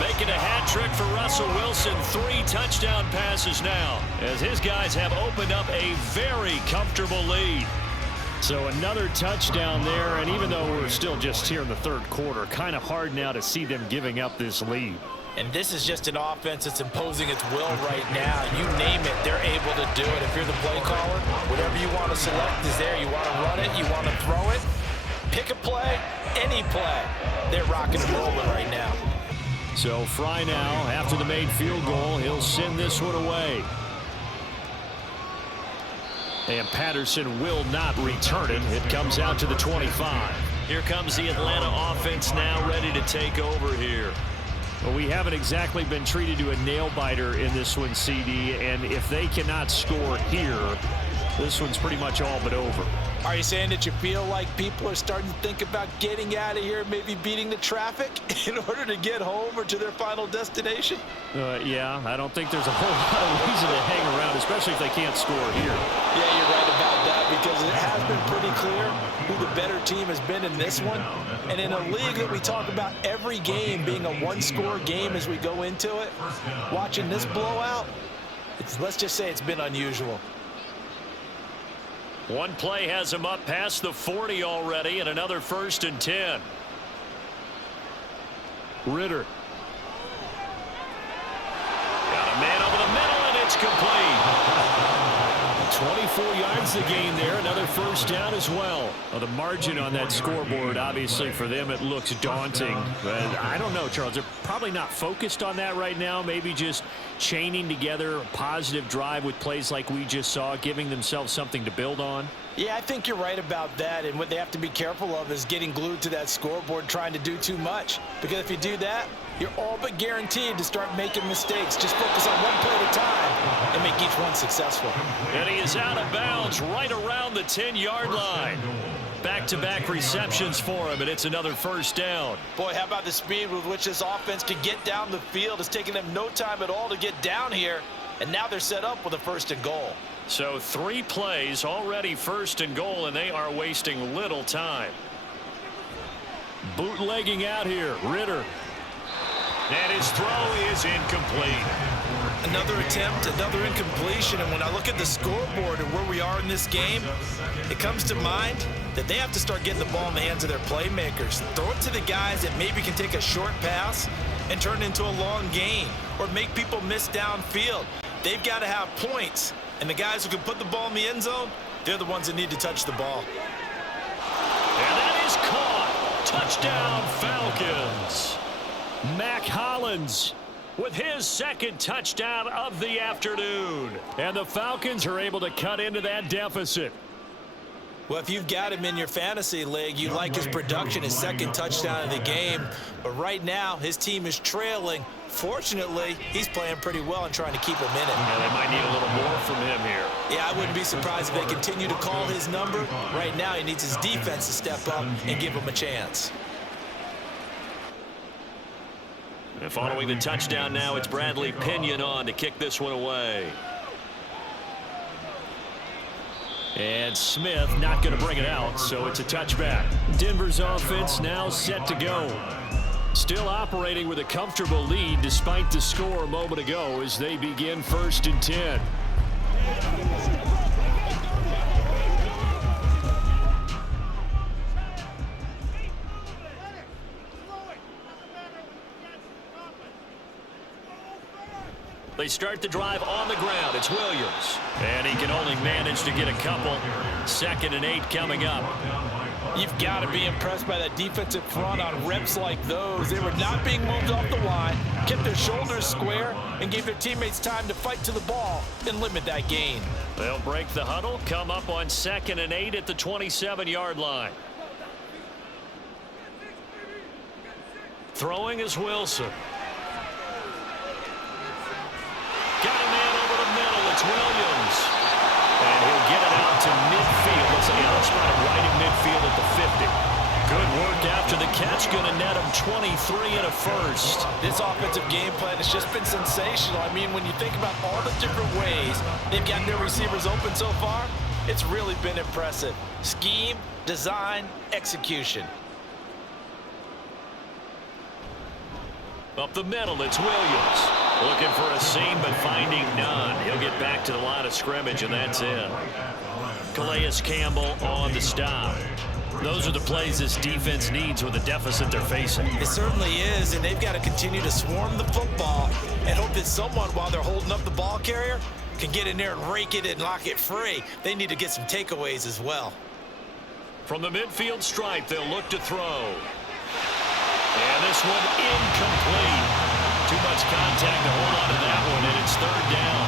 Making a hat trick for Russell Wilson. 3 touchdown passes now as his guys have opened up a very comfortable lead. So another touchdown there, and even though we're still just here in the third quarter, kind of hard now to see them giving up this lead. And this is just an offense that's imposing its will right now. You name it, they're able to do it. If you're the play caller, whatever you want to select is there. You want to run it, you want to throw it, pick a play, any play. They're rocking and rolling right now. So Fry now, after the made field goal, he'll send this one away. And Patterson will not return it. It comes out to the 25. Here comes the Atlanta offense now ready to take over here. Well, we haven't exactly been treated to a nail-biter in this one, CD, and if they cannot score here, this one's pretty much all but over. Are you saying that you feel like people are starting to think about getting out of here, maybe beating the traffic in order to get home or to their final destination? Yeah, I don't think there's a whole lot of reason to hang around, especially if they can't score here. Yeah, you're right about that because it has been pretty clear who the better team has been in this one. And in a league that we talk about every game being a one-score game as we go into it, watching this blowout, let's just say it's been unusual. One play has him up past the 40 already, and another 1st and 10. Ritter. Got a man over the middle, and it's complete. 24 yards the gain there. Another first down as well. Well, the margin on that scoreboard, obviously, for them, it looks daunting. But I don't know, Charles. They're probably not focused on that right now. Maybe just chaining together a positive drive with plays like we just saw, giving themselves something to build on. Yeah, I think you're right about that. And what they have to be careful of is getting glued to that scoreboard trying to do too much. Because if you do that, you're all but guaranteed to start making mistakes. Just focus on one play at a time and make each one successful. And he is out of bounds right around the 10-yard line. Back-to-back receptions for him, and it's another first down. Boy, how about the speed with which this offense could get down the field? It's taken them no time at all to get down here, and now they're set up with a 1st and goal. So 3 plays already 1st and goal, and they are wasting little time. Bootlegging out here, Ritter. And his throw is incomplete. Another attempt, another incompletion, and when I look at the scoreboard and where we are in this game, it comes to mind that they have to start getting the ball in the hands of their playmakers. Throw it to the guys that maybe can take a short pass and turn it into a long gain or make people miss downfield. They've got to have points, and the guys who can put the ball in the end zone, they're the ones that need to touch the ball. And that is caught. Touchdown, Falcons. Mac Hollins with his second touchdown of the afternoon. And the Falcons are able to cut into that deficit. Well, if you've got him in your fantasy league, you like his production, his second touchdown of the game. But right now, his team is trailing. Fortunately, he's playing pretty well and trying to keep him in it. Yeah, they might need a little more from him here. Yeah, I wouldn't be surprised if they continue to call his number. Right now, he needs his defense to step up and give him a chance. And following the touchdown now, it's Bradley Pinion on to kick this one away. And Smith not going to bring it out, so it's a touchback. Denver's offense now set to go. Still operating with a comfortable lead despite the score a moment ago as they begin 1st and 10. They start the drive on the ground. It's Williams. And he can only manage to get a couple. 2nd and 8 coming up. You've got to be impressed by that defensive front on reps like those. They were not being moved off the line, kept their shoulders square, and gave their teammates time to fight to the ball and limit that gain. They'll break the huddle, come up on 2nd and 8 at the 27-yard line. Throwing is Wilson. Got a man over the middle. It's Williams. And he'll get it out to midfield. Looks like he'll spot it right in midfield at the 50. Good work after the catch. Going to net him 23 and a first. This offensive game plan has just been sensational. I mean, when you think about all the different ways they've got their receivers open so far, it's really been impressive. Scheme, design, execution. Up the middle, it's Williams. Looking for a seam, but finding none. He'll get back to the line of scrimmage, and that's it. Calais Campbell on the stop. Those are the plays this defense needs with the deficit they're facing. It certainly is, and they've got to continue to swarm the football and hope that someone, while they're holding up the ball carrier, can get in there and rake it and lock it free. They need to get some takeaways as well. From the midfield stripe, they'll look to throw. And this one incomplete. Too much contact to hold on to that one, and it's 3rd down.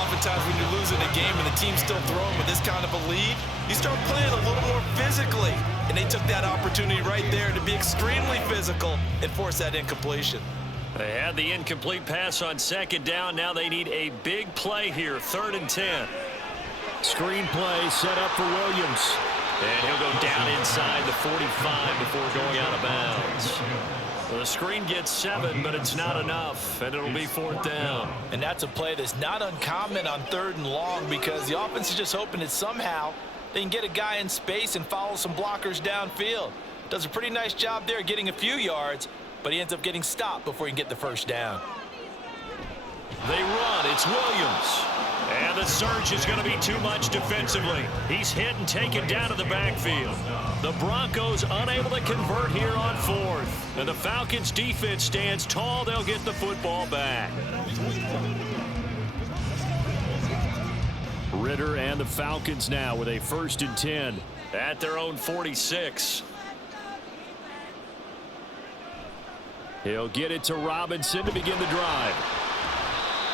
Oftentimes when you're losing a game and the team's still throwing with this kind of a lead, you start playing a little more physically. And they took that opportunity right there to be extremely physical and force that incompletion. They had the incomplete pass on 2nd down. Now they need a big play here, 3rd and 10. Screen play set up for Williams. And he'll go down inside the 45 before going out of bounds. Well, the screen gets 7, but it's not enough, and it'll be 4th down. And that's a play that's not uncommon on 3rd and long because the offense is just hoping that somehow they can get a guy in space and follow some blockers downfield. Does a pretty nice job there getting a few yards, but he ends up getting stopped before he can get the 1st down. They run. It's Williams. And the surge is going to be too much defensively. He's hit and taken down to the backfield. The Broncos unable to convert here on 4th. And the Falcons defense stands tall. They'll get the football back. Ritter and the Falcons now with a 1st and 10 at their own 46. He'll get it to Robinson to begin the drive.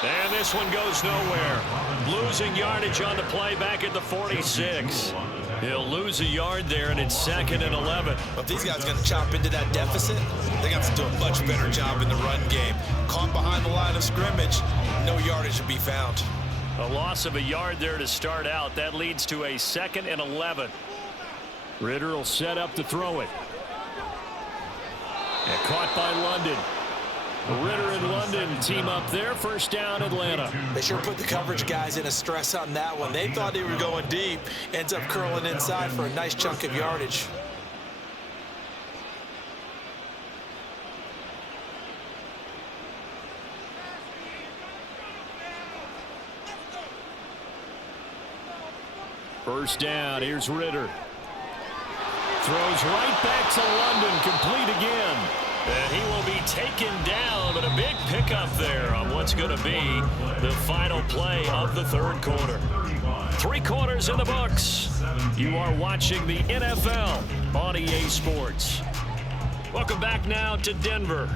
And this one goes nowhere. Losing yardage on the play back at the 46. He'll lose a yard there, and it's 2nd and 11. If these guys are going to chop into that deficit, they got to do a much better job in the run game. Caught behind the line of scrimmage, no yardage to be found. A loss of a yard there to start out. That leads to a 2nd and 11. Ritter will set up to throw it. And caught by London. Ritter and London team up there. 1st down, Atlanta. They sure put the coverage guys in a stress on that one. They thought they were going deep. Ends up curling inside for a nice chunk of yardage. First down. Here's Ritter. Throws right back to London. Complete again. And he will be taken down, but a big pickup there on what's going to be the final play of the third quarter. 3 quarters in the books. You are watching the NFL on EA Sports. Welcome back now to Denver.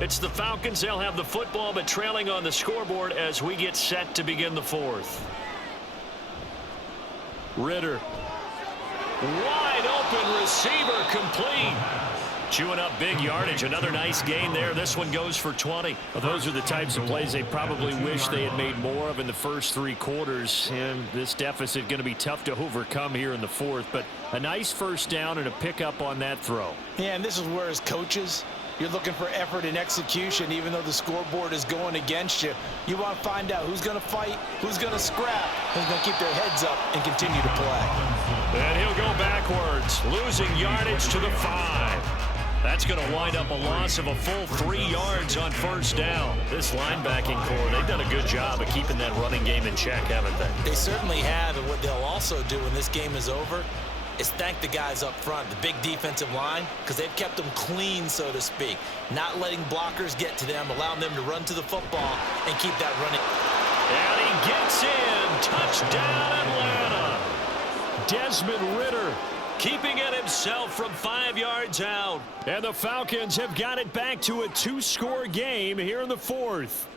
It's the Falcons. They'll have the football, but trailing on the scoreboard as we get set to begin the fourth. Ritter. Wide open receiver, complete. Chewing up big yardage. Another nice gain there. This one goes for 20. Well, those are the types of plays they probably wish they had made more of in the first 3 quarters. And this deficit going to be tough to overcome here in the fourth. But a nice first down and a pickup on that throw. Yeah, and this is where as coaches, you're looking for effort and execution. Even though the scoreboard is going against you, you want to find out who's going to fight, who's going to scrap, who's going to keep their heads up and continue to play. And he'll go backwards, losing yardage to the 5. That's going to wind up a loss of a full 3 yards on first down. This linebacking core, they've done a good job of keeping that running game in check, haven't they? They certainly have, and what they'll also do when this game is over is thank the guys up front, the big defensive line, because they've kept them clean, so to speak. Not letting blockers get to them, allowing them to run to the football and keep that running. And he gets in. Touchdown, Atlanta. Desmond Ritter keeping it himself from 5 yards out. And the Falcons have got it back to a 2-score game here in the fourth.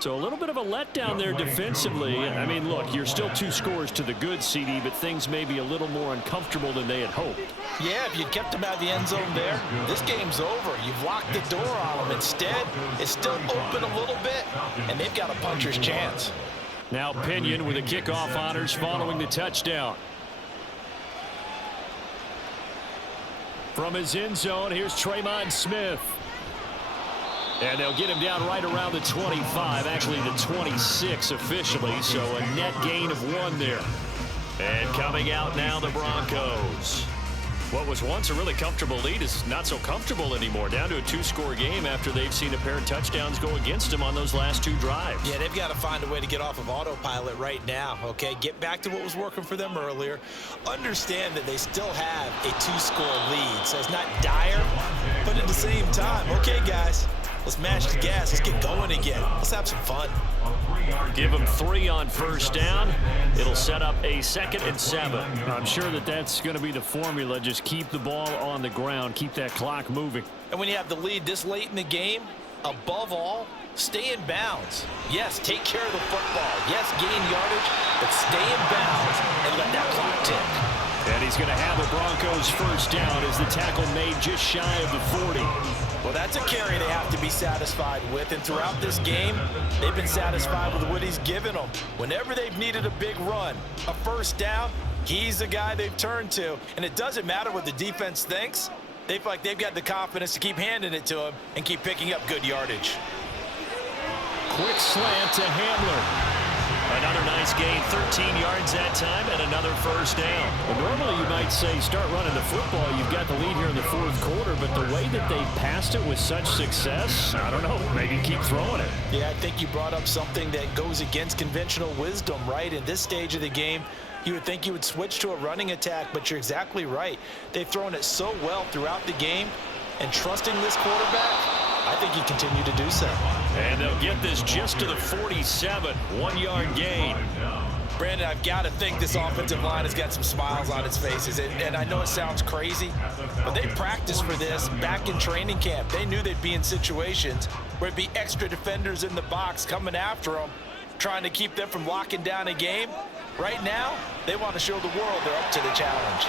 So a little bit of a letdown there defensively. I mean, look, you're still 2 scores to the good, CD, but things may be a little more uncomfortable than they had hoped. Yeah, if you kept them out of the end zone there, this game's over. You've locked the door on them. Instead, it's still open a little bit, and they've got a puncher's chance. Now Pinion with the kickoff honors following the touchdown. From his end zone, here's Tremon Smith. And they'll get him down right around the 25, actually the 26 officially, so a net gain of 1 there. And coming out now, the Broncos. What was once a really comfortable lead is not so comfortable anymore. Down to a 2-score game after they've seen a pair of touchdowns go against them on those last 2 drives. Yeah, they've got to find a way to get off of autopilot right now, okay? Get back to what was working for them earlier. Understand that they still have a 2-score lead, so it's not dire, but at the same time, okay, guys, let's mash the gas. Let's get going again. Let's have some fun. Give them 3 on first down. It'll set up a 2nd and 7. I'm sure that that's going to be the formula. Just keep the ball on the ground. Keep that clock moving. And when you have the lead this late in the game, above all, stay in bounds. Yes, take care of the football. Yes, gain yardage, but stay in bounds and let that clock tick. And he's going to have the Broncos first down as the tackle made just shy of the 40. Well, that's a carry they have to be satisfied with. And throughout this game, they've been satisfied with what he's given them. Whenever they've needed a big run, a first down, he's the guy they've turned to. And it doesn't matter what the defense thinks. They feel like they've got the confidence to keep handing it to him and keep picking up good yardage. Quick slant to Hamler. Another nice gain, 13 yards that time, and another first down. Well, normally you might say start running the football. You've got the lead here in the fourth quarter, but the way that they passed it with such success, I don't know, maybe keep throwing it. Yeah, I think you brought up something that goes against conventional wisdom, right? In this stage of the game, you would think you would switch to a running attack, but you're exactly right. They've thrown it so well throughout the game, and trusting this quarterback, I think you continue to do so. And they'll get this just to the 47, 1-yard gain. Brandon, I've got to think this offensive line has got some smiles on its faces. And I know it sounds crazy, but they practiced for this back in training camp. They knew they'd be in situations where it'd be extra defenders in the box coming after them, trying to keep them from locking down a game. Right now, they want to show the world they're up to the challenge.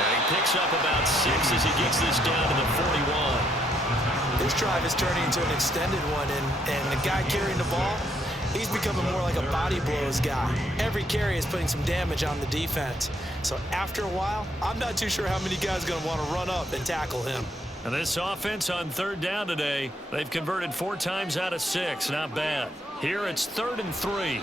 And he picks up about 6 as he gets this down to the 41. This drive is turning into an extended one, and the guy carrying the ball, he's becoming more like a body blows guy. Every carry is putting some damage on the defense. So after a while, I'm not too sure how many guys are going to want to run up and tackle him. And this offense on third down today, they've converted 4 times out of 6. Not bad. Here it's 3rd and 3.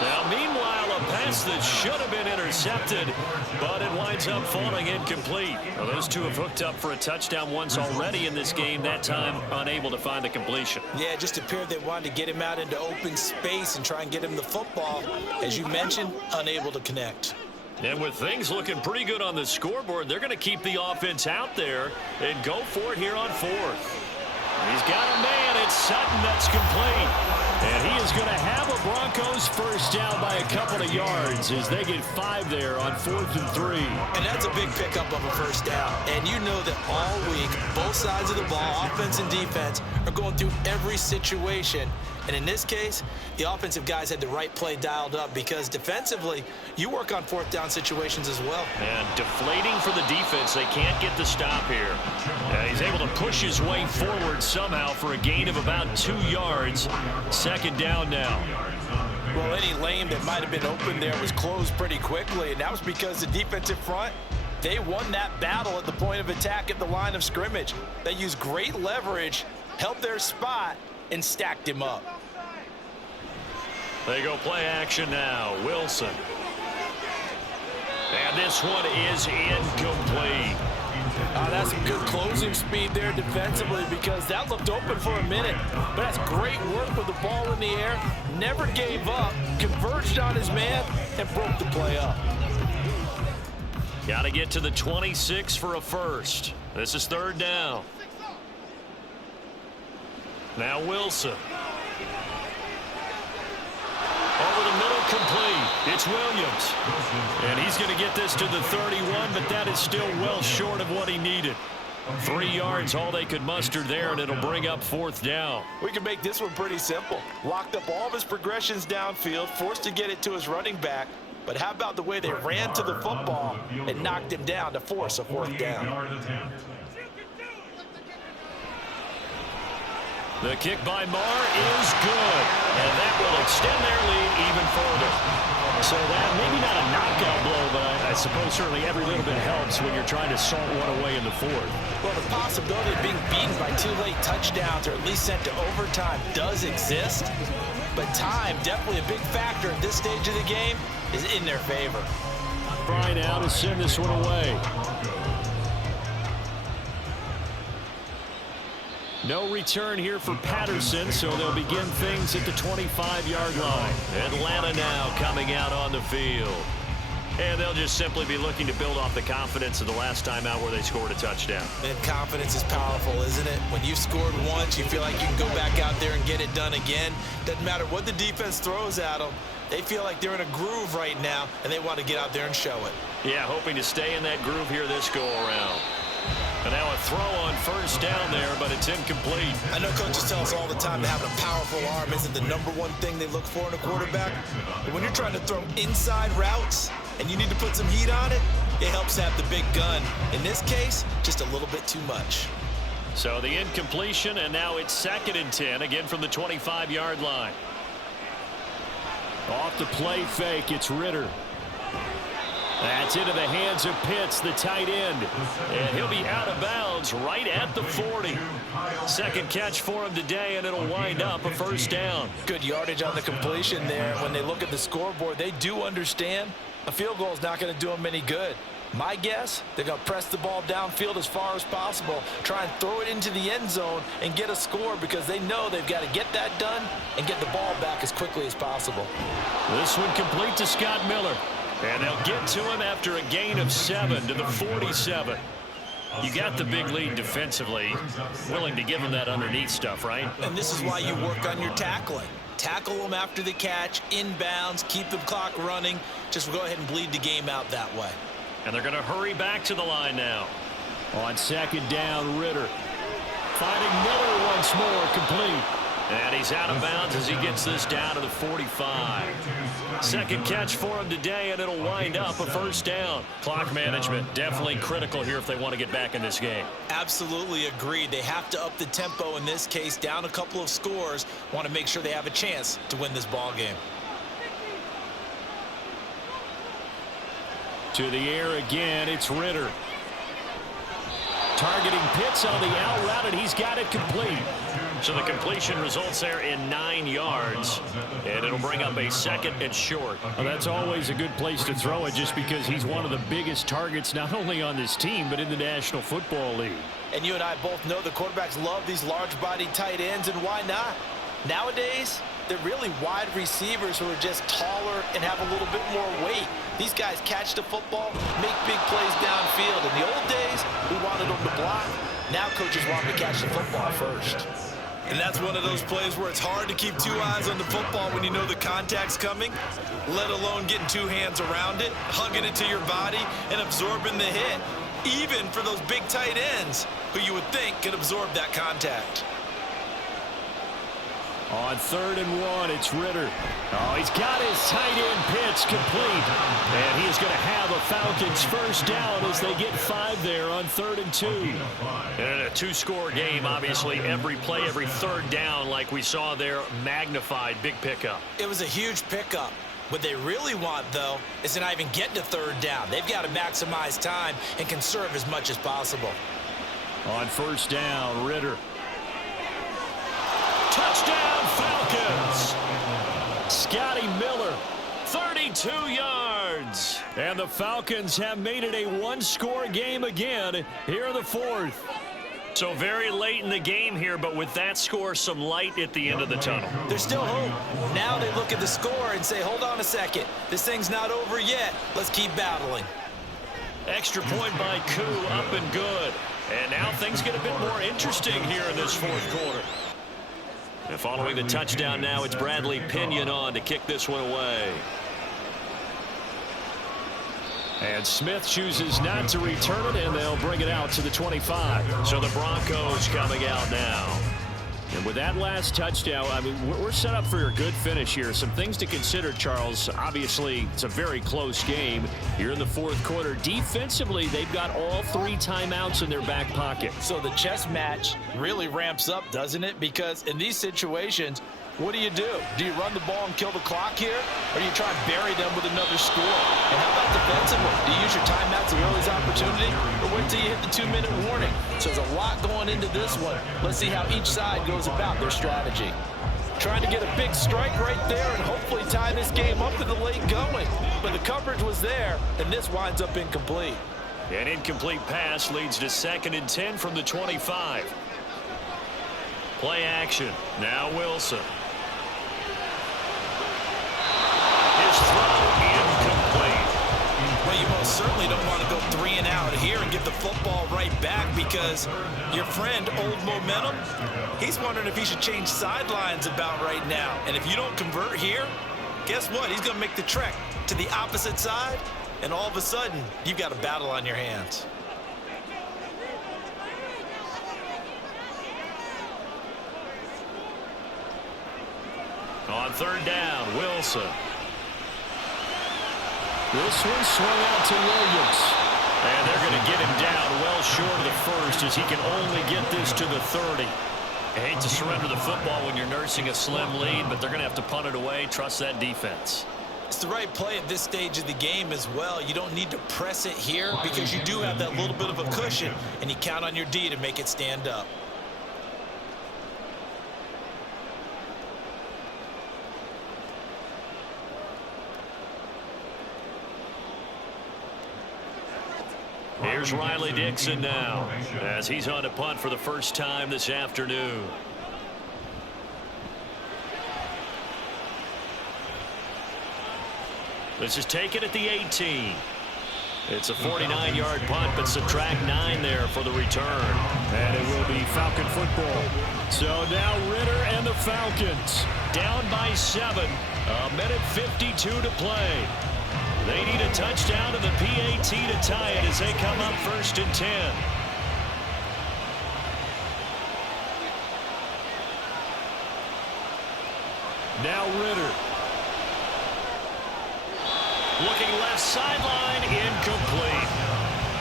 Now, meanwhile, a pass that should have been intercepted, but it winds up falling incomplete. Well, those two have hooked up for a touchdown once already in this game, that time unable to find the completion. Yeah, it just appeared they wanted to get him out into open space and try and get him the football. As you mentioned, unable to connect. And with things looking pretty good on the scoreboard, they're going to keep the offense out there and go for it here on fourth. He's got a man. It's Sutton that's complete. And he is going to have a Broncos first down by a couple of yards as they get 5 there on 4th and 3. And that's a big pickup of a first down. And you know that all week, both sides of the ball, offense and defense, are going through every situation. And in this case, the offensive guys had the right play dialed up because defensively, you work on 4th down situations as well. And deflating for the defense. They can't get the stop here. He's able to push his way forward somehow for a gain of about 2 yards. 2nd down now. Well, any lane that might have been open there was closed pretty quickly, and that was because the defensive front, they won that battle at the point of attack at the line of scrimmage. They used great leverage, held their spot, and stacked him up. They go play action now. Wilson. And this one is incomplete. That's some good closing speed there defensively because that looked open for a minute. But that's great work with the ball in the air. Never gave up, converged on his man, and broke the play up. Got to get to the 26 for a first. This is 3rd down. Now Wilson. Over the middle, complete. It's Williams. And he's going to get this to the 31, but that is still well short of what he needed. 3 yards, all they could muster there, and it'll bring up 4th down. We can make this one pretty simple. Locked up all of his progressions downfield, forced to get it to his running back. But how about the way they ran to the football and knocked him down to force a 4th down? The kick by Marr is good, and that will extend their lead even further. So that maybe not a knockout blow, but I suppose certainly every little bit helps when you're trying to salt one away in the 4th. Well, the possibility of being beaten by 2 late touchdowns or at least sent to overtime does exist, but time, definitely a big factor at this stage of the game, is in their favor. Try now to send this one away. No return here for Patterson, so they'll begin things at the 25-yard line. Atlanta now coming out on the field. And they'll just simply be looking to build off the confidence of the last time out where they scored a touchdown. And confidence is powerful, isn't it? When you've scored once, you feel like you can go back out there and get it done again. Doesn't matter what the defense throws at them. They feel like they're in a groove right now, and they want to get out there and show it. Yeah, hoping to stay in that groove here this go-around. And now a throw on first down there, but it's incomplete. I know coaches tell us all the time that having a powerful arm isn't the #1 thing they look for in a quarterback. But when you're trying to throw inside routes and you need to put some heat on it, it helps to have the big gun. In this case, just a little bit too much. So the incompletion, and now it's 2nd and 10, again from the 25-yard line. Off the play fake, it's Ritter. That's into the hands of Pitts, the tight end. And he'll be out of bounds right at the 40. 2nd catch for him today, and it'll wind up a first down. Good yardage on the completion there. When they look at the scoreboard, they do understand a field goal is not going to do them any good. My guess, they're going to press the ball downfield as far as possible, try and throw it into the end zone and get a score because they know they've got to get that done and get the ball back as quickly as possible. This one complete to Scott Miller. And they'll get to him after a gain of 7 to the 47. You got the big lead defensively. Willing to give him that underneath stuff, right? And this is why you work on your tackling. Tackle them after the catch, inbounds, keep the clock running. Just go ahead and bleed the game out that way. And they're going to hurry back to the line now. On 2nd down, Ritter. Finding Miller once more, complete. And he's out of bounds as he gets this down to the 45. 2nd catch for him today, and it'll wind up a first down. Clock management definitely critical here if they want to get back in this game. Absolutely agreed. They have to up the tempo in this case, down a couple of scores. Want to make sure they have a chance to win this ball game. To the air again, it's Ritter. Targeting Pitts on the out route, and he's got it complete. So the completion results there in 9 yards, and it'll bring up a 2nd and short. Well, that's always a good place to throw it just because he's one of the biggest targets not only on this team but in the National Football League. And you and I both know the quarterbacks love these large-bodied tight ends, and why not? Nowadays, They're really wide receivers who are just taller and have a little bit more weight. These guys catch the football, make big plays downfield. In the old days, we wanted them to block. Now coaches want them to catch the football first. And that's one of those plays where it's hard to keep two eyes on the football when you know the contact's coming, let alone getting two hands around it, hugging it to your body, and absorbing the hit, even for those big tight ends who you would think could absorb that contact. On 3rd and 1, it's Ritter. Oh, he's got his tight end pitch complete. And he is going to have a Falcons first down as they get 5 there on 3rd and 2. And a two-score game, obviously, every play, every third down, like we saw there, magnified, big pickup. It was a huge pickup. What they really want, though, is to not even get to 3rd down. They've got to maximize time and conserve as much as possible. On 1st down, Ritter. Touchdown, Falcons! Scotty Miller, 32 yards. And the Falcons have made it a one-score game again here in the 4th. So very late in the game here, but with that score, some light at the end of the tunnel. There's still hope. Now they look at the score and say, hold on a second. This thing's not over yet. Let's keep battling. Extra point by Koo, up and good. And now things get a bit more interesting here in this 4th quarter. And following the touchdown now, it's Bradley Pinion on to kick this one away. And Smith chooses not to return it, and they'll bring it out to the 25. So the Broncos coming out now. And with that last touchdown, I mean, we're set up for a good finish here. Some things to consider, Charles. Obviously, it's a very close game. Here in the 4th quarter, defensively, they've got all 3 timeouts in their back pocket. So the chess match really ramps up, doesn't it? Because in these situations, what do? Do you run the ball and kill the clock here? Or do you try and bury them with another score? And how about defensively? Do you use your timeouts at earliest opportunity? Or wait till you hit the 2-minute warning? So there's a lot going into this one. Let's see how each side goes about their strategy. Trying to get a big strike right there and hopefully tie this game up to the late going. But the coverage was there, and this winds up incomplete. An incomplete pass leads to 2nd and 10 from the 25. Play action. Now Wilson. His throw incomplete. Well, you most certainly don't want to go 3 and out here and give the football right back because your friend, Old Momentum, he's wondering if he should change sidelines about right now. And if you don't convert here, guess what? He's going to make the trek to the opposite side, and all of a sudden, you've got a battle on your hands. On 3rd down, Wilson. This one swung out to Williams. And they're going to get him down well short of the first as he can only get this to the 30. I hate to surrender the football when you're nursing a slim lead, but they're going to have to punt it away. Trust that defense. It's the right play at this stage of the game as well. You don't need to press it here because you do have that little bit of a cushion, and you count on your D to make it stand up. Here's Riley Dixon now as he's on to punt for the first time this afternoon. This is taken at the 18. It's a 49-yard punt, but subtract 9 there for the return. And it will be Falcon football. So now Ritter and the Falcons down by 7. A minute 52 to play. They need a touchdown to the PAT to tie it as they come up 1st and 10. Now Ritter. Looking left sideline, incomplete.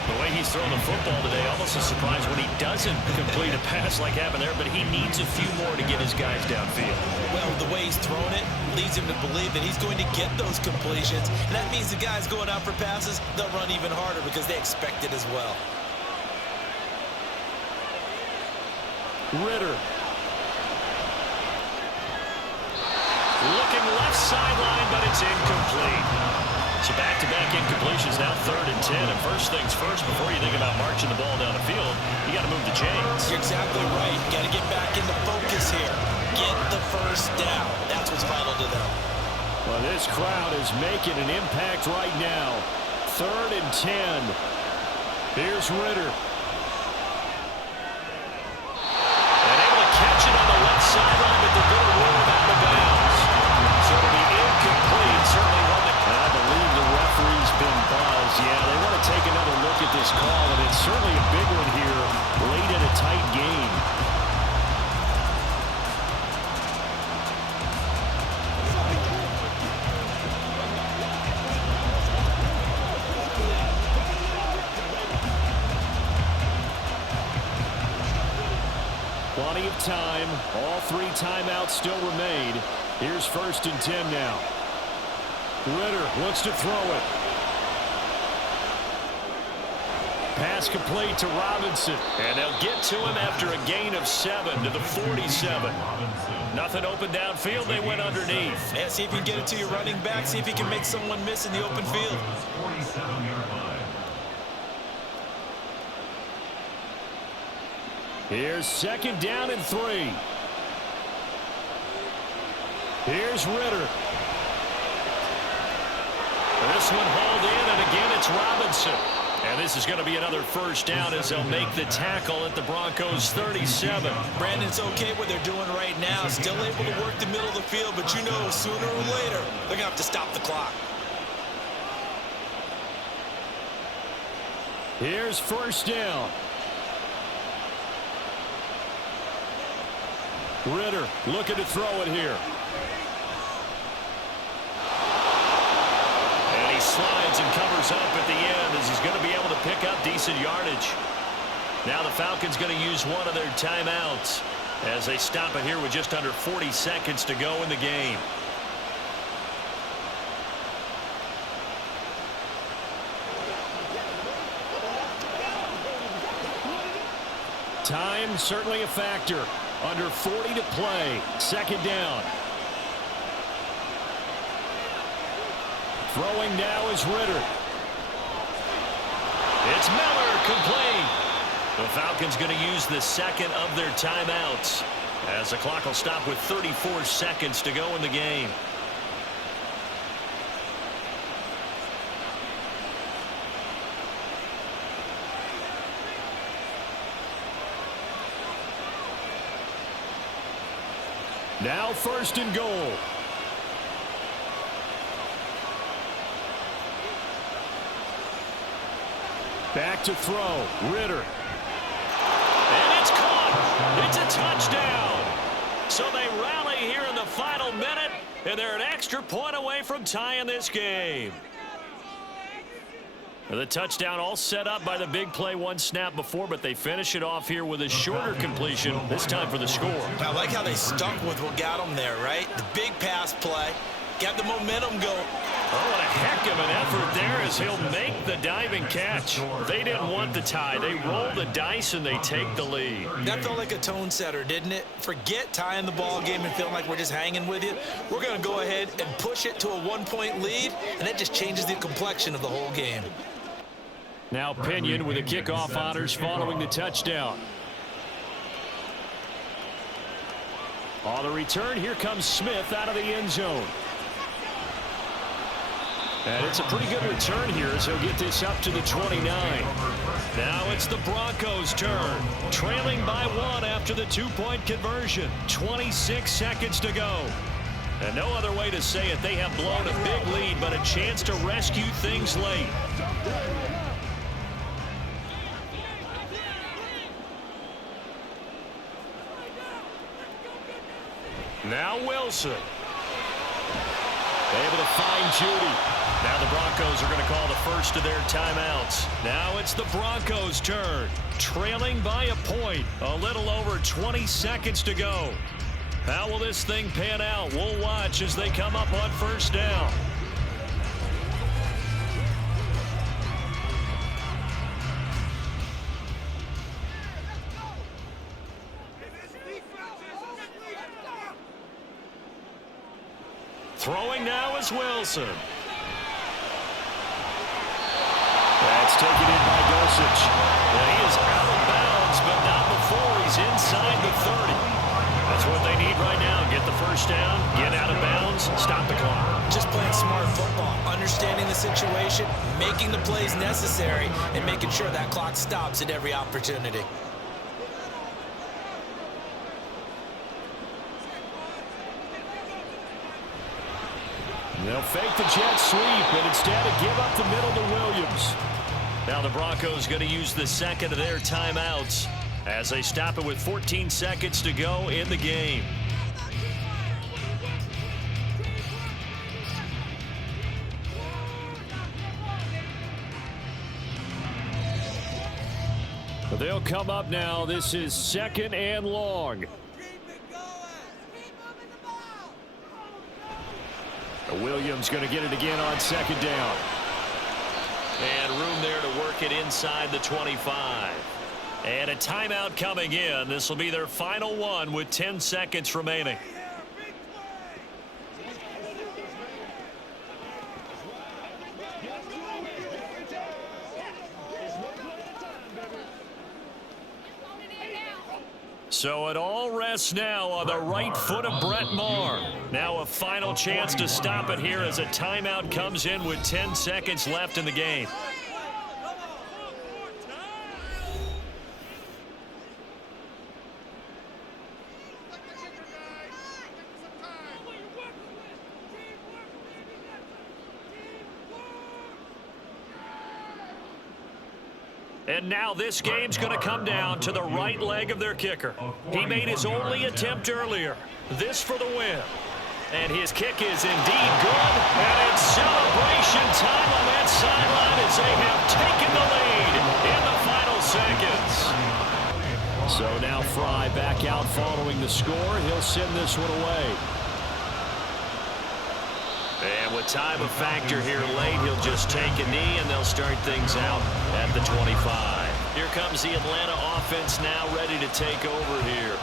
The way he's throwing the football today, almost a surprise when he doesn't complete a pass like happened there, but he needs a few more to get his guys downfield. Well, the way he's thrown it leads him to believe that he's going to get those completions. And that means the guys going out for passes, they'll run even harder because they expect it as well. Ritter. Looking left sideline, but it's incomplete. So back-to-back incompletions, now 3rd and 10. And first things first, before you think about marching the ball down the field, you got to move the chains. You're exactly right. Got to get back into focus here. get the first down. That's what's vital to them. Well, this crowd is making an impact right now. 3rd and 10. Here's Ritter. And able to catch it on the left sideline, but they're going to rule him out of bounds. So it'll be incomplete. Certainly one that... I believe the referee's been buzzed. Yeah, they want to take another look at this call, and it's certainly a big one here late in a tight game. Plenty of time. All 3 timeouts still remain. Here's 1st and 10 now. Ritter wants to throw it. Pass complete to Robinson. And they'll get to him after a gain of 7 to the 47. Nothing open downfield. They went underneath. Yeah, see if you can get it to your running back. See if you can make someone miss in the open field. Here's 2nd down and 3. Here's Ritter. This one hauled in, and again it's Robinson. And this is going to be another first down as they'll make the tackle at the Broncos 37. Brandon, it's okay what they're doing right now. Still able to work the middle of the field, but you know sooner or later they're going to have to stop the clock. Here's 1st down. Ritter looking to throw it here. And he slides and covers up at the end as he's going to be able to pick up decent yardage. Now the Falcons going to use one of their timeouts as they stop it here with just under 40 seconds to go in the game. Time certainly a factor. Under 40 to play. 2nd down. Throwing now is Ritter. It's Miller, complete. The Falcons going to use the 2nd of their timeouts as the clock will stop with 34 seconds to go in the game. Now 1st and goal. Back to throw. Ritter. And it's caught. It's a touchdown. So they rally here in the final minute, and they're an extra point away from tying this game. The touchdown all set up by the big play 1 snap before, but they finish it off here with a shorter completion, this time for the score. I like how they stuck with what got them there, right? The big pass play, got the momentum going. Oh, what a heck of an effort there as he'll make the diving catch. They didn't want the tie. They roll the dice and they take the lead. That felt like a tone setter, didn't it? Forget tying the ball game and feeling like we're just hanging with you. We're going to go ahead and push it to a 1-point lead, and that just changes the complexion of the whole game. Now Pinion with the kickoff honors following the touchdown. On the return, here comes Smith out of the end zone. And it's a pretty good return here as he'll get this up to the 29. Now it's the Broncos' turn. Trailing by 1 after the 2-point conversion. 26 seconds to go. And no other way to say it. They have blown a big lead, but a chance to rescue things late. Now Wilson. Able to find Judy. Now the Broncos are going to call the first of their timeouts. Now it's the Broncos' turn. Trailing by a point. A little over 20 seconds to go. How will this thing pan out? We'll watch as they come up on 1st down. Throwing now is Wilson. That's taken in by Dosich. And he is out of bounds, but not before he's inside the 30. That's what they need right now first down, get out of bounds, stop the clock. Just playing smart football, understanding the situation, making the plays necessary, and making sure that clock stops at every opportunity. They'll fake the jet sweep, and instead of give up the middle to Williams. Now the Broncos going to use the second of their timeouts as they stop it with 14 seconds to go in the game. But they'll come up now. This is 2nd and long. Williams going to get it again on 2nd down. And room there to work it inside the 25. And a timeout coming in. This will be their final one with 10 seconds remaining. So it all rests now on the right foot of Brett Maher. Now a final chance to stop it here as a timeout comes in with 10 seconds left in the game. And now this game's going to come down to the right leg of their kicker. He made his only attempt earlier. This for the win. And his kick is indeed good. And it's celebration time on that sideline as they have taken the lead in the final seconds. So now Fry back out following the score. He'll send this one away. And with time a factor here late, he'll just take a knee and they'll start things out at the 25. Here comes the Atlanta offense now ready to take over here.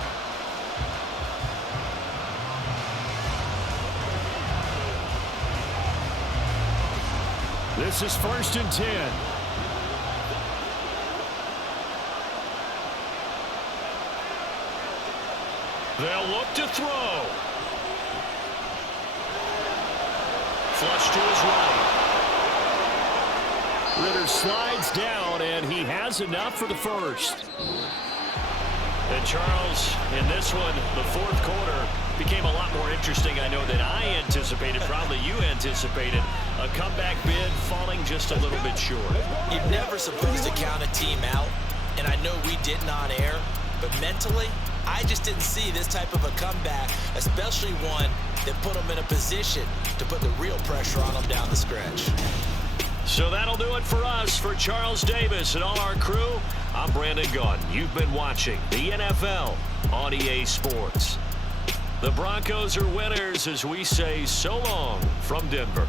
This is 1st and 10. They'll look to throw. Flush to his right. Ritter slides down, and he has enough for the first. And Charles, in this one, the fourth quarter became a lot more interesting, I know, than I anticipated. Probably you anticipated. A comeback bid falling just a little bit short. You're never supposed to count a team out, and I know we didn't on air, but mentally, I just didn't see this type of a comeback, especially one that put them in a position to put the real pressure on them down the stretch. So that'll do it for us. For Charles Davis and all our crew, I'm Brandon Gaudin. You've been watching the NFL on EA Sports. The Broncos are winners as we say so long from Denver.